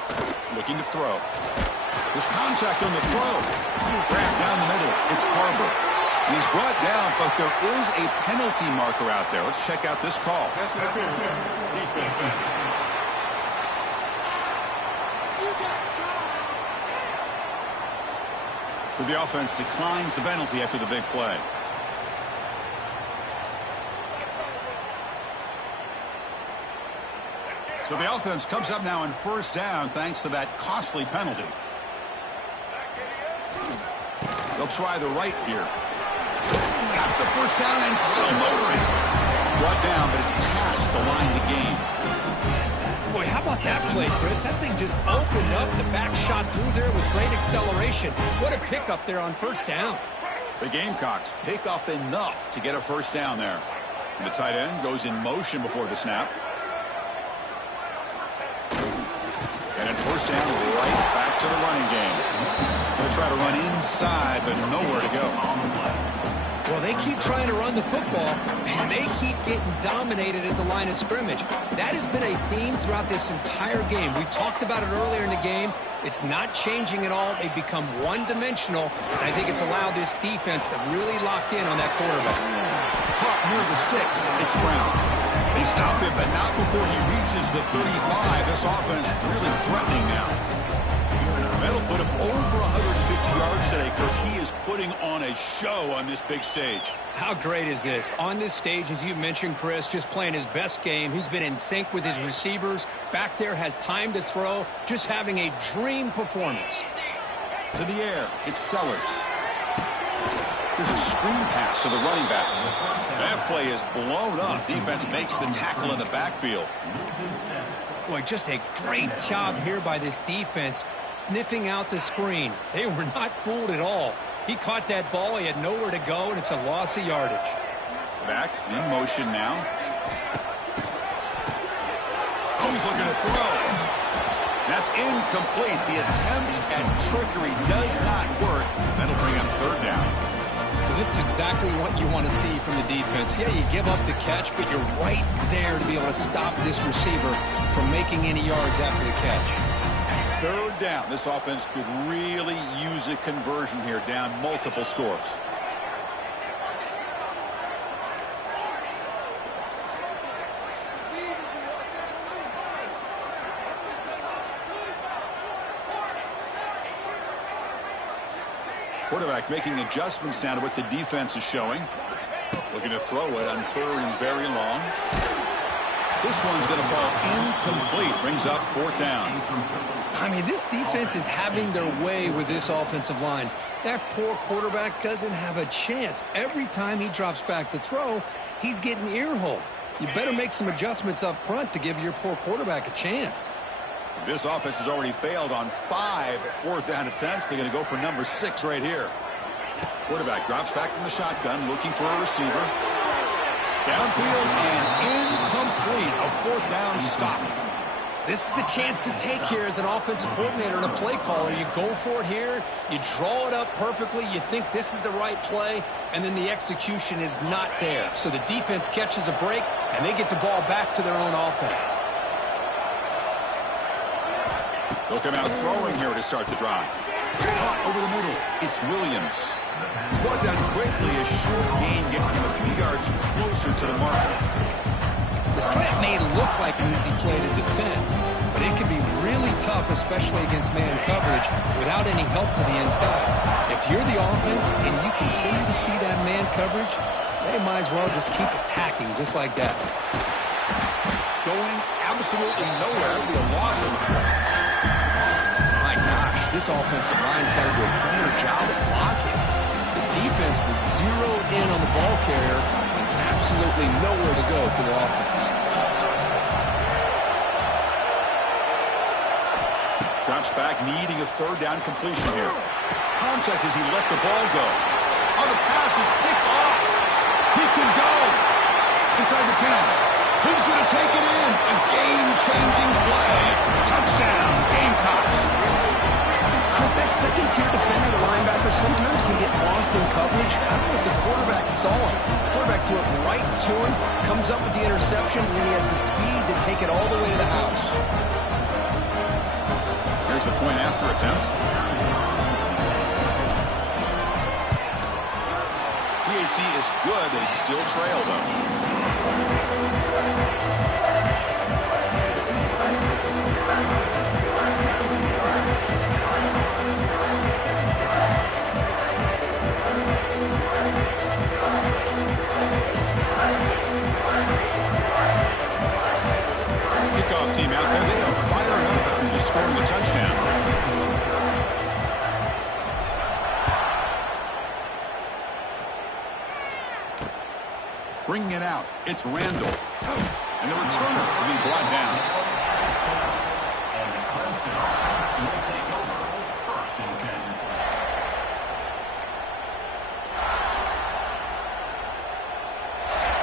Looking to throw. There's contact on the throw. Grabbed down the middle. It's Harbor. He's brought down, but there is a penalty marker out there. Let's check out this call. So the offense declines the penalty after the big play. So the offense comes up now on 1st down thanks to that costly penalty. They'll try the right here. Got the 1st down and still motoring. Brought down, but it's past the line to gain. Boy, how about that play, Chris? That thing just opened up. The back shot through there with great acceleration. What a pickup there on 1st down. The Gamecocks pick up enough to get a 1st down there. And the tight end goes in motion before the snap. And at 1st down, right back to the running game. Going to try to run inside, but nowhere to go. Well, they keep trying to run the football, and they keep getting dominated at the line of scrimmage. That has been a theme throughout this entire game. We've talked about it earlier in the game. It's not changing at all. They've become one-dimensional, and I think it's allowed this defense to really lock in on that quarterback. Caught near the sticks. It's Brown. They stop him, but not before he reaches the 35. This offense really threatening now. That'll put him over 150 yards today, Kirk. He is putting on a show on this big stage. How great is this? On this stage, as you mentioned, Chris, just playing his best game. He's been in sync with his receivers. Back there, has time to throw. Just having a dream performance. To the air, it's Sellers. There's a screen pass to the running back. That play is blown up. Defense makes the tackle in the backfield. Boy, just a great job here by this defense, sniffing out the screen. They were not fooled at all. He caught that ball. He had nowhere to go, and it's a loss of yardage. Back in motion now. Oh, he's looking to throw. That's incomplete. The attempt at trickery does not work. That'll bring up 3rd down. Well, this is exactly what you want to see from the defense. Yeah, you give up the catch, but you're right there to be able to stop this receiver from making any yards after the catch. 3rd down. This offense could really use a conversion here, down multiple scores. Quarterback making adjustments down to what the defense is showing. Looking to throw it on 3rd and very long. This one's going to fall incomplete. Brings up 4th down. I mean, this defense is having their way with this offensive line. That poor quarterback doesn't have a chance. Every time he drops back to throw, he's getting earholed. You better make some adjustments up front to give your poor quarterback a chance. This offense has already failed on 5 4th down attempts. They're going to go for number 6 right here. Quarterback drops back from the shotgun, looking for a receiver. Downfield and incomplete. A 4th down stop. This is the chance you take here as an offensive coordinator and a play caller. You go for it here. You draw it up perfectly. You think this is the right play, and then the execution is not there. So the defense catches a break, and they get the ball back to their own offense. They'll come out throwing here to start the drive. Caught over the middle. It's Williams. It's brought down quickly. A short gain gets them a few yards closer to the marker. The slant may look like an easy play to defend, but it can be really tough, especially against man coverage, without any help to the inside. If you're the offense and you continue to see that man coverage, they might as well just keep attacking just like that. Going absolutely nowhere. It'll be a loss of the play. My gosh, this offensive line's got to do a better job of blocking. The defense was zeroed in on the ball carrier and absolutely nowhere to go for the offense. Drops back, needing a 3rd down completion here. Contact as he let the ball go. Oh, the pass is picked off. He can go. Inside the 10. He's going to take it in. A game-changing play. Touchdown, Gamecocks. Chris, that second-tier defender, the linebacker, sometimes can get lost in coverage. I don't know if the quarterback saw him. The quarterback threw it right to him, comes up with the interception, and then he has the speed to take it all the way to the house. Here's the point after attempt. PHC is good. They still trail, though. Kickoff team out there. They are fired up after just scoring a touchdown. Bringing it out, it's Randall. And the returner will be brought down. And the Clemson offense will take over 1st and 10.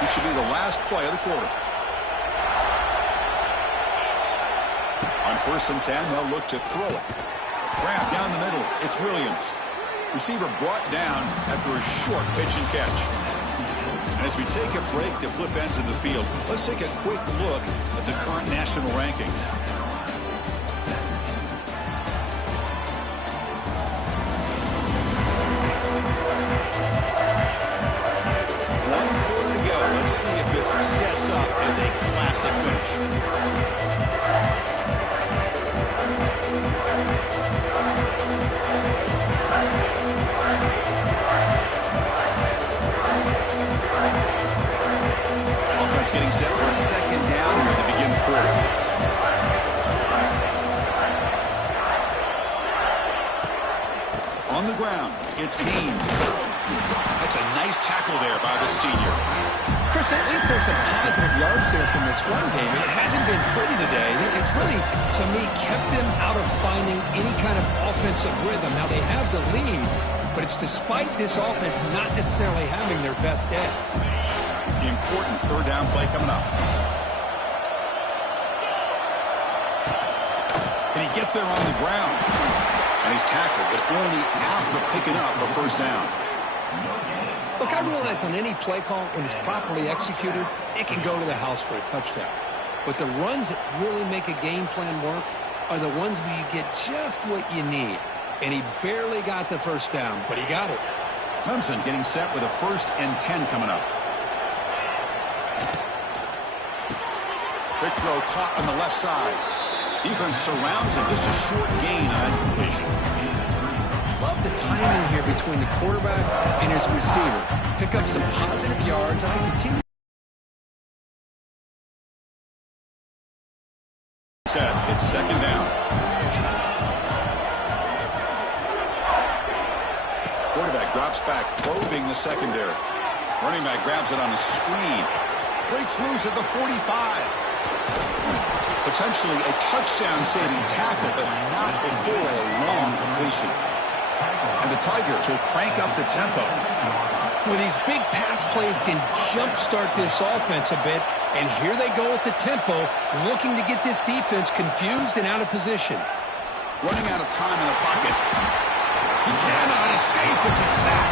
This should be the last play of the quarter. On 1st and 10, they'll look to throw it. Grab down the middle, it's Williams. Receiver brought down after a short pitch and catch. And as we take a break to flip ends in the field, let's take a quick look at the current national rankings. One quarter to go. Let's see if this sets up as a classic finish. Offense getting set for a second down here to begin the quarter. On the ground, it's Haynes. That's a nice tackle there by the senior. Chris, at least there's some positive yards there from this run game. It hasn't been pretty today. It's really, to me, kept them out of finding any kind of offensive rhythm. Now, they have the lead, but it's despite this offense not necessarily having their best day. The important 3rd down play coming up. Can he get there on the ground? And he's tackled, but only after picking up a 1st down. Look, I realize on any play call, when it's properly executed, it can go to the house for a touchdown. But the runs that really make a game plan work are the ones where you get just what you need. And he barely got the 1st down, but he got it. Clemson getting set with a 1st and 10 coming up. Big throw caught on the left side. Defense surrounds him. Just a short gain on that completion. Love the timing here between the quarterback and his receiver. Pick up some positive yards, and I continue. Set. It's 2nd down. Quarterback drops back, probing the secondary. Running back grabs it on a screen. Breaks loose at the 45. Potentially a touchdown-saving tackle, but not before a long completion. And the Tigers will crank up the tempo. Well, these big pass plays can jumpstart this offense a bit, and here they go at the tempo, looking to get this defense confused and out of position. Running out of time in the pocket. He cannot escape. It's a sack.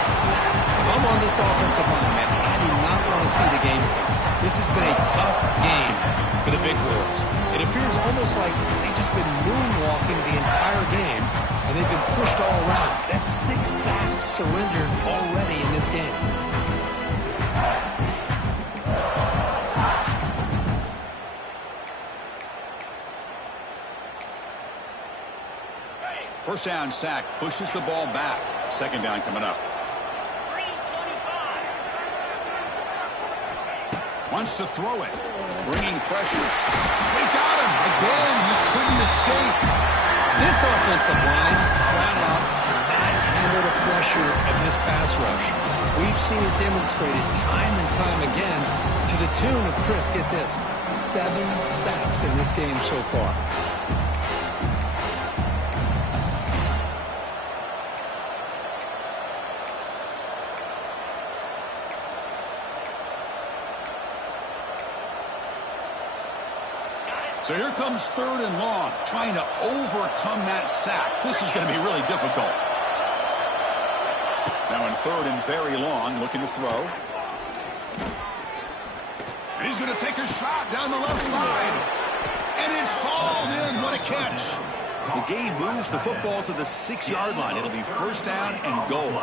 If I'm on this offensive line, man, I do not want to see the game film. This has been a tough game for the Big Wolves. It appears almost like they've just been moonwalking the entire game, and they've been pushed all around. That's 6 sacks surrendered already in this game. 1st down sack pushes the ball back. 2nd down coming up. Wants to throw it. Bringing pressure. We got him. Again, he couldn't escape. This offensive line, flat out, cannot handle the pressure of this pass rush. We've seen it demonstrated time and time again to the tune of, Chris, get this, 7 sacks in this game so far. So here comes 3rd and long, trying to overcome that sack. This is going to be really difficult. Now in 3rd and very long, looking to throw. And he's going to take a shot down the left side. And it's hauled in. What a catch. The game moves the football to the 6-yard line. It'll be 1st down and goal.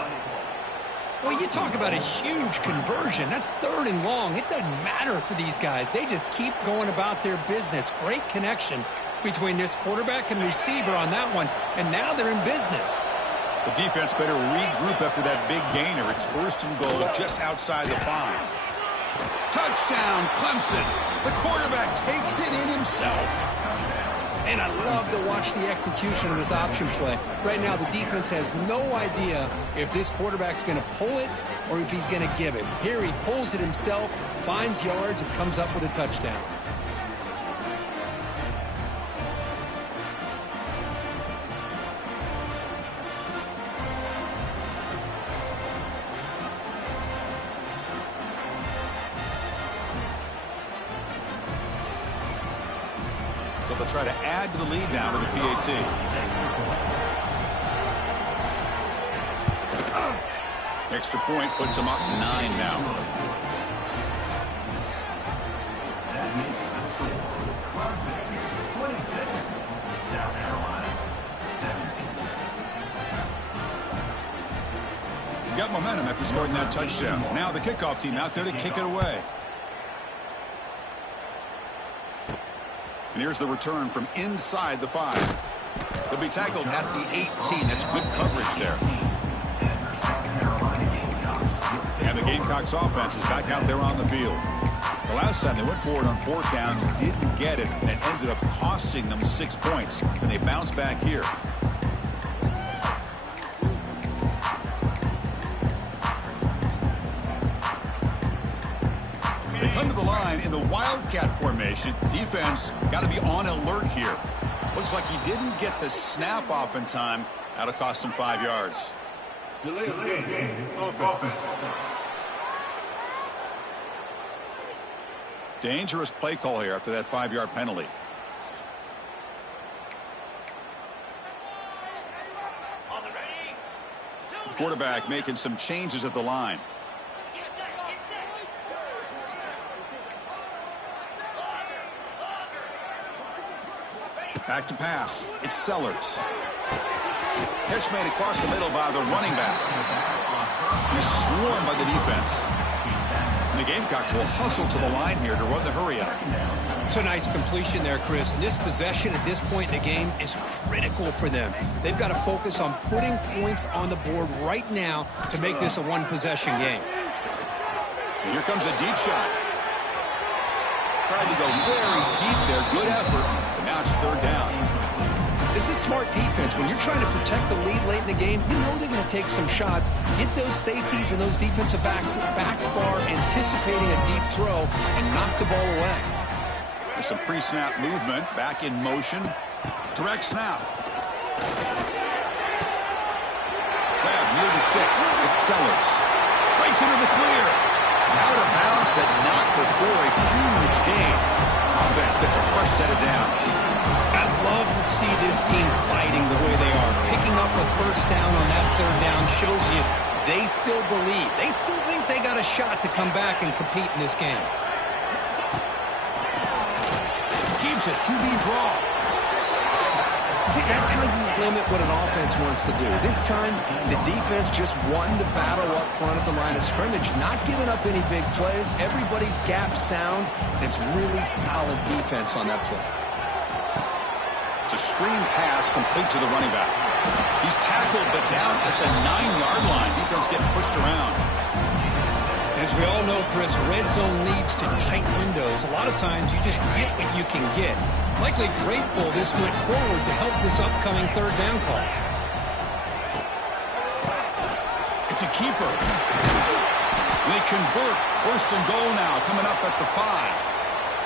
Well, you talk about a huge conversion. That's 3rd and long. It doesn't matter for these guys. They just keep going about their business. Great connection between this quarterback and receiver on that one. And now they're in business. The defense better regroup after that big gainer. It's 1st and goal just outside the 5. Touchdown, Clemson. The quarterback takes it in himself. And I love to watch the execution of this option play. Right now, the defense has no idea if this quarterback's going to pull it or if he's going to give it. Here he pulls it himself, finds yards, and comes up with a touchdown. They'll try to add to the lead now with the PAT. Extra point puts them up 9 now. That makes the score. Clemson 26, South Carolina 17. Got momentum after scoring that touchdown. Now the kickoff team out there to kick it away. And here's the return from inside the 5. They'll be tackled at the 18. That's good coverage there. And the Gamecocks offense is back out there on the field. The last time they went forward on 4th down, didn't get it, and it ended up costing them 6 points. And they bounce back here. They come to the line in the Wildcat formation. Defense got to be on alert here. Looks like he didn't get the snap off in time. That'll cost him 5 yards. Delay of game. Offense. Dangerous play call here after that 5-yard penalty. The quarterback making some changes at the line. Back to pass. It's Sellers. Catch made across the middle by the running back. He's swarmed by the defense. And the Gamecocks will hustle to the line here to run the hurry up. It's a nice completion there, Chris. And this possession at this point in the game is critical for them. They've got to focus on putting points on the board right now to make this a one-possession game. And here comes a deep shot. Tried to go very deep there. Good effort. But now it's 3rd down. This is smart defense. When you're trying to protect the lead late in the game, you know they're going to take some shots. Get those safeties and those defensive backs back far, anticipating a deep throw, and knock the ball away. There's some pre-snap movement. Back in motion. Direct snap. Grab near the sticks. It's Sellers. Breaks into the clear. Out of bounds, but not before a huge gain. Offense gets a fresh set of downs. I'd love to see this team fighting the way they are. Picking up a 1st down on that 3rd down shows you they still believe. They still think they got a shot to come back and compete in this game. Keeps it. QB draw. See, that's how you limit what an offense wants to do. This time, the defense just won the battle up front at the line of scrimmage, not giving up any big plays. Everybody's gap sound. It's really solid defense on that play. It's a screen pass complete to the running back. He's tackled, but down at the 9-yard line. Defense getting pushed around. As we all know, Chris, red zone leads to tight windows. A lot of times you just get what you can get. Likely grateful this went forward to help this upcoming 3rd down call. It's a keeper. They convert. 1st and goal now coming up at the 5.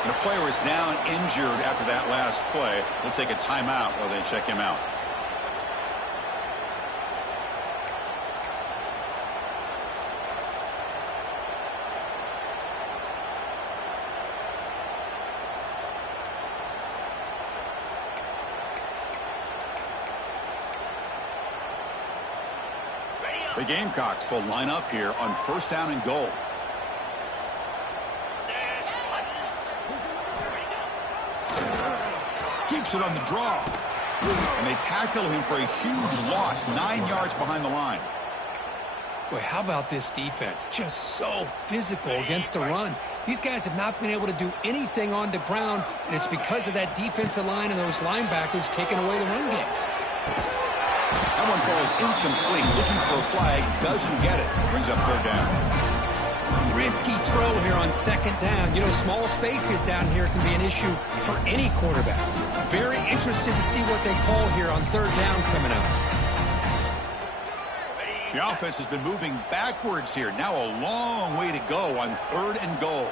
And the player is down injured after that last play. They'll take a timeout while they check him out. The Gamecocks will line up here on 1st down and goal. Keeps it on the draw. And they tackle him for a huge loss, 9 yards behind the line. Boy, how about this defense? Just so physical against the run. These guys have not been able to do anything on the ground, and it's because of that defensive line and those linebackers taking away the run game. That one falls incomplete. Looking for a flag, doesn't get it. Brings up 3rd down. Risky throw here on 2nd down. You know, small spaces down here can be an issue for any quarterback. Very interested to see what they call here on 3rd down coming up. The offense has been moving backwards here. Now a long way to go on 3rd and goal.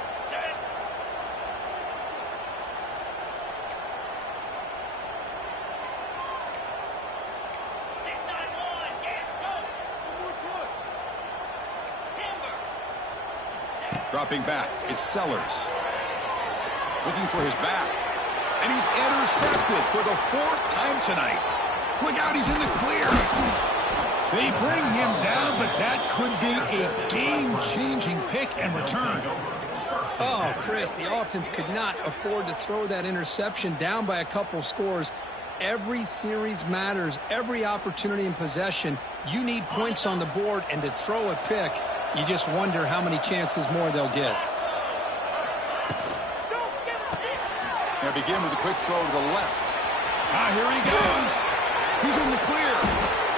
Dropping back, it's Sellers. Looking for his back. And he's intercepted for the 4th time tonight. Look out, he's in the clear. They bring him down, but that could be a game-changing pick and return. Oh, Chris, the offense could not afford to throw that interception down by a couple scores. Every series matters. Every opportunity in possession, you need points on the board, and to throw a pick, you just wonder how many chances more they'll get. Now begin with a quick throw to the left. Here he goes. He's in the clear.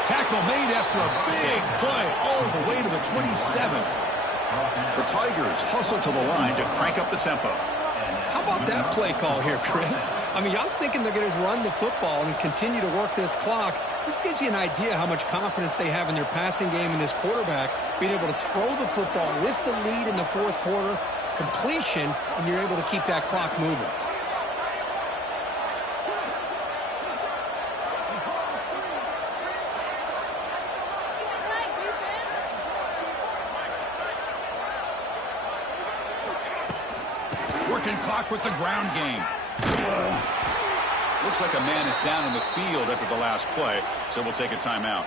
Tackle made after a big play all the way to the 27. The Tigers hustle to the line to crank up the tempo. How about that play call here, Chris? I mean, I'm thinking they're going to run the football and continue to work this clock. This gives you an idea how much confidence they have in their passing game and this quarterback being able to throw the football with the lead in the 4th quarter, completion, and you're able to keep that clock moving. Working clock with the ground game. Looks like a man is down in the field after the last play, so we'll take a timeout.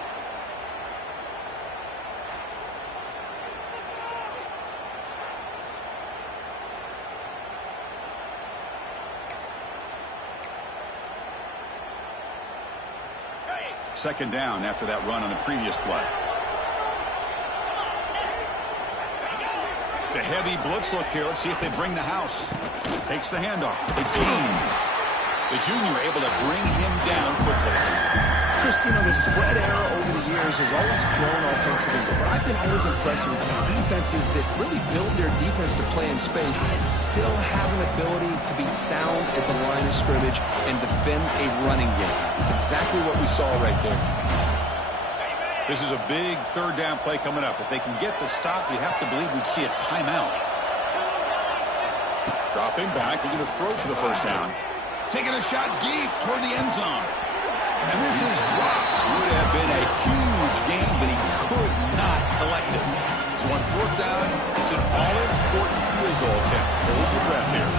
Second down after that run on the previous play. It's a heavy blitz look here. Let's see if they bring the house. Takes the handoff. It's Ames. The junior able to bring him down quickly. Chris, you know, the spread era over the years has always grown offensively, but I've been always impressed with defenses that really build their defense to play in space, still have an ability to be sound at the line of scrimmage and defend a running game. It's exactly what we saw right there. This is a big 3rd down play coming up. If they can get the stop, you have to believe we'd see a timeout. Dropping back, looking to throw for the 1st down. Taking a shot deep toward the end zone. And this is dropped. Would have been a huge gain, but he could not collect it. So on 4th down, it's an all-important field goal attempt. Hold your breath here.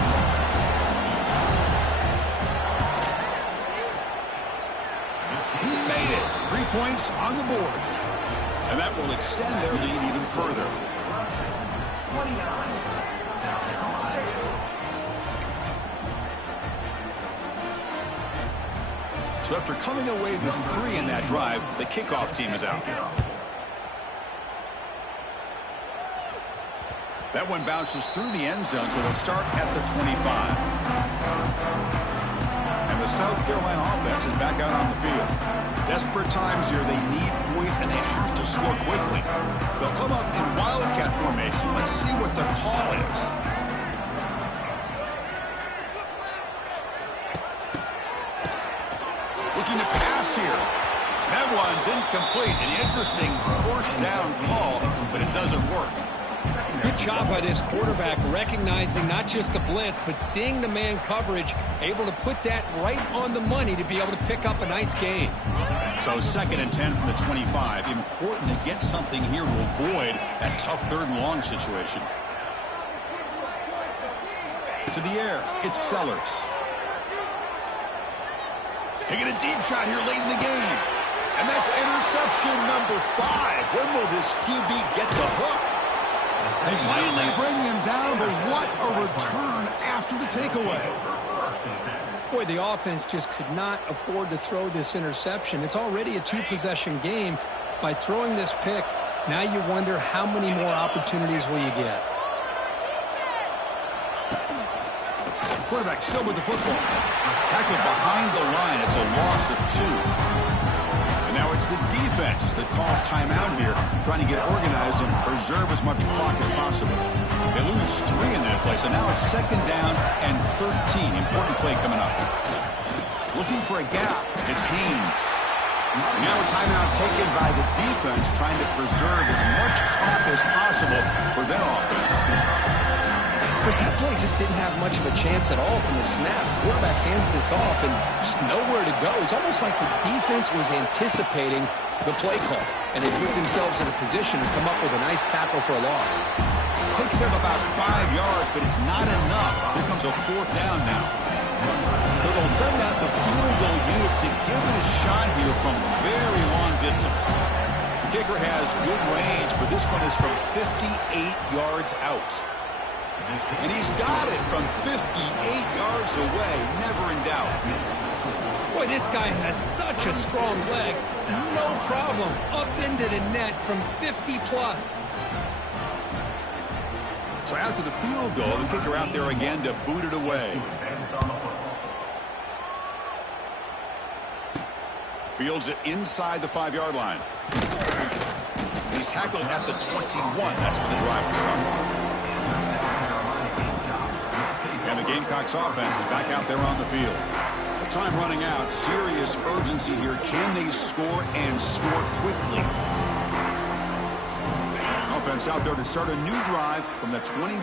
He made it. 3 points on the board. And that will extend their lead even further. 29. South Carolina. So after coming away with 3 in that drive, the kickoff team is out. That one bounces through the end zone, so they'll start at the 25. And the South Carolina offense is back out on the field. Desperate times here. They need points, and they have to score quickly. They'll come up in Wildcat formation. Let's see what the call is. Looking to pass here. That one's incomplete. An interesting 1st down call, but it doesn't work. Good job by this quarterback recognizing not just the blitz, but seeing the man coverage, able to put that right on the money to be able to pick up a nice gain. So 2nd and 10 from the 25. Important to get something here to avoid that tough 3rd and long situation. To the air, it's Sellers. Taking a deep shot here late in the game. And that's interception number 5. When will this QB get the hook? They finally bring him down, but what a return after the takeaway. Boy, the offense just could not afford to throw this interception. It's already a 2-possession game. By throwing this pick, now you wonder how many more opportunities will you get. Quarterback still with the football. Tackled behind the line. It's a loss of 2. And now it's the defense that calls timeout here, trying to get organized and preserve as much clock as possible. They lose 3 in that play, so now it's 2nd down and 13. Important play coming up. Looking for a gap. It's Haynes. Now a timeout taken by the defense, trying to preserve as much clock as possible for their offense. Chris, that play just didn't have much of a chance at all from the snap. Quarterback hands this off and just nowhere to go. It's almost like the defense was anticipating the play call, and they put themselves in a position to come up with a nice tackle for a loss. Picks up about 5 yards, but it's not enough. Here comes a 4th down now. So they'll send out the field goal unit to give it a shot here from very long distance. The kicker has good range, but this one is from 58 yards out. And he's got it from 58 yards away, never in doubt. Boy, this guy has such a strong leg. No problem. Up into the net from 50-plus. So after the field goal, the kicker out there again to boot it away. Fields it inside the 5-yard line. He's tackled at the 21. That's where the drive will start. And the Gamecocks offense is back out there on the field. The time running out. Serious urgency here. Can they score and score quickly? Offense out there to start a new drive from the 21.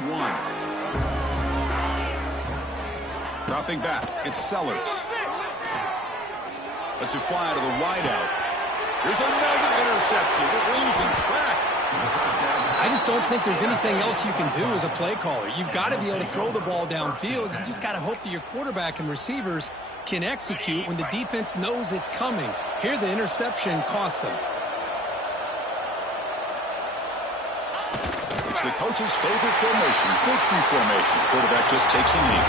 Dropping back. It's Sellers. Lets it fly out of the wideout. Here's another interception. We're losing track. I just don't think there's anything else you can do as a play caller. You've got to be able to throw the ball downfield. You just got to hope that your quarterback and receivers can execute when the defense knows it's coming. Here, the interception cost them. It's the coach's favorite formation, victory formation. Quarterback just takes a knee.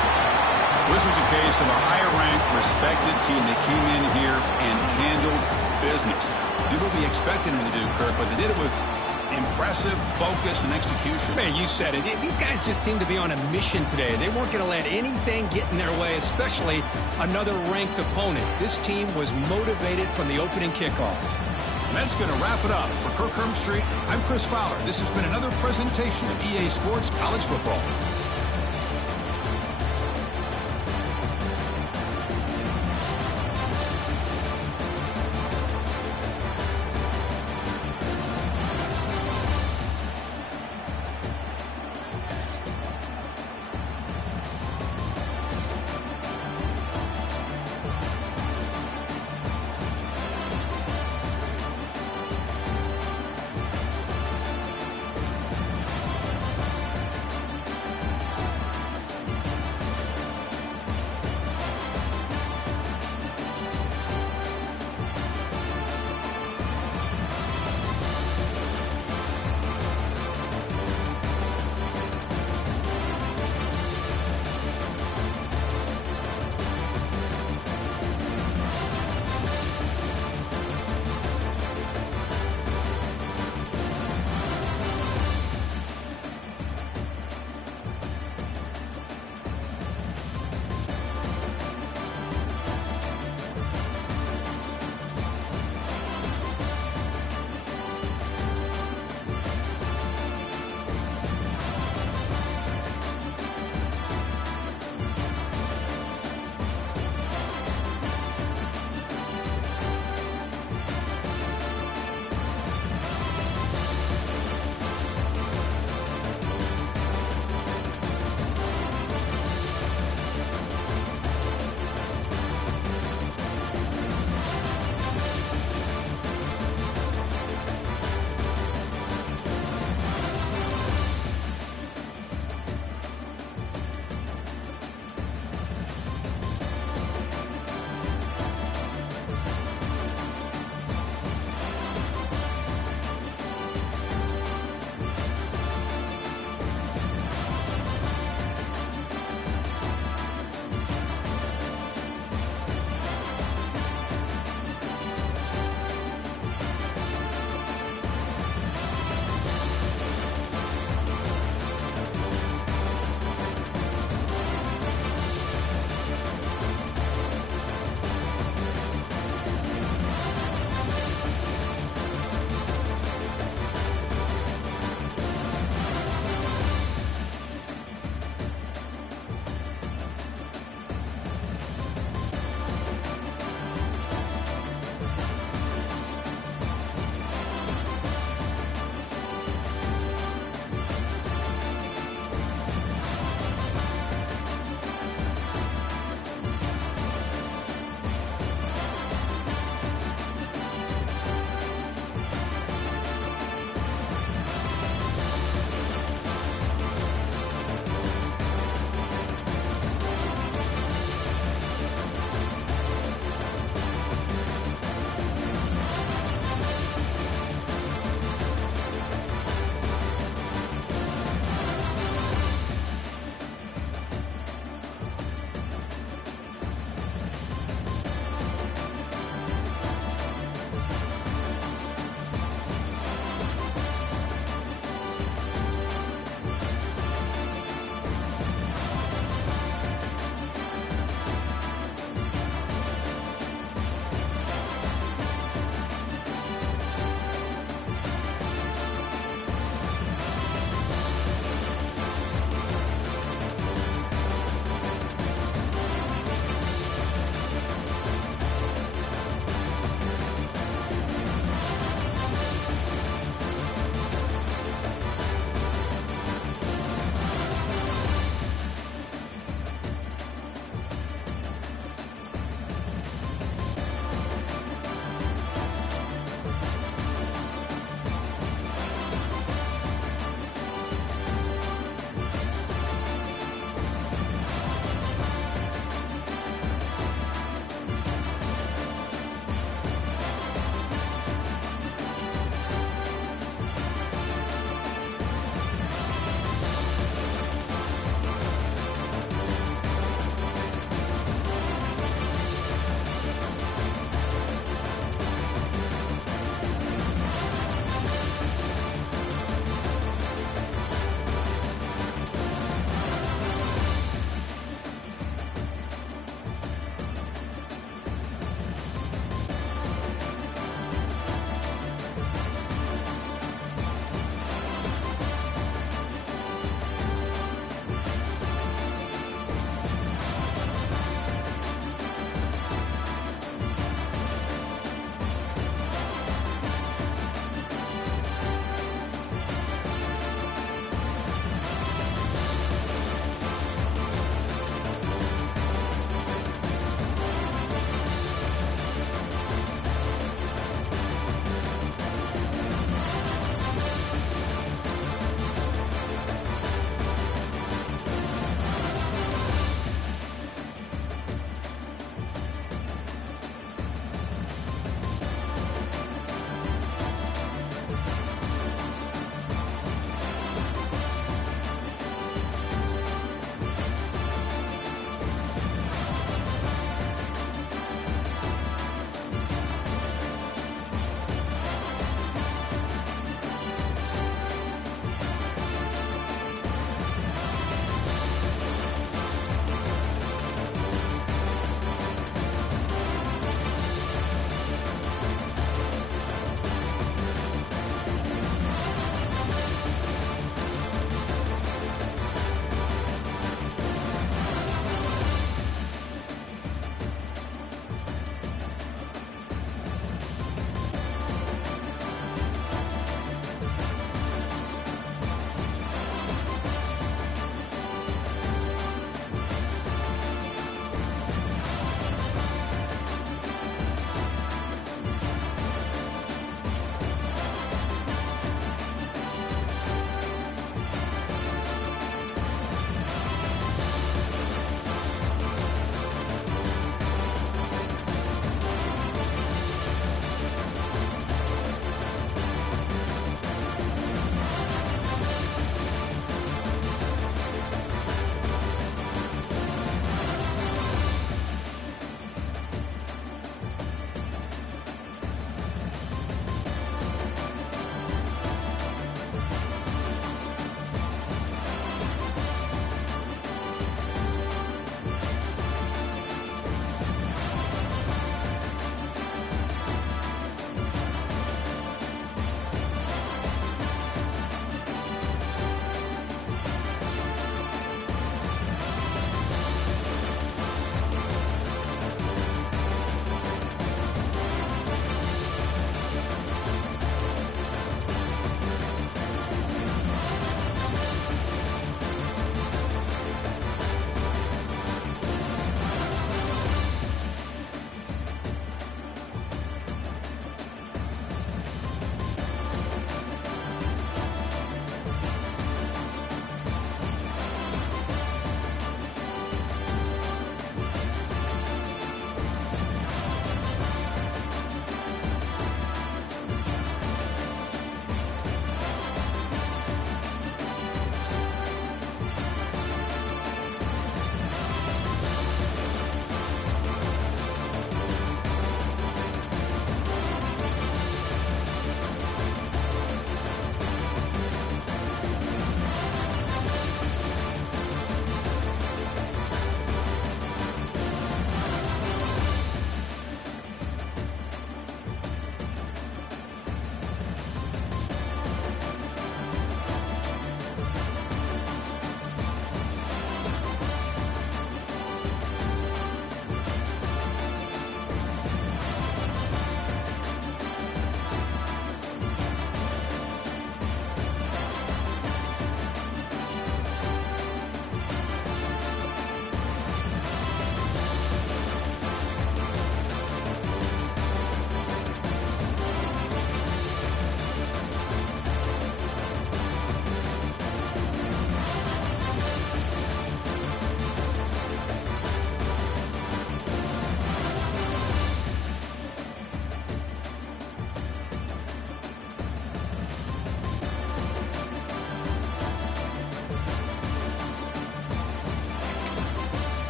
This was a case of a higher-ranked, respected team that came in here and handled business. Did what we expected them to do, Kirk, but they did it with impressive focus and execution. Man, you said it. These guys just seem to be on a mission today. They weren't going to let anything get in their way, especially another ranked opponent. This team was motivated from the opening kickoff. And that's going to wrap it up. For Kirk Street, I'm Chris Fowler. This has been another presentation of EA Sports College Football.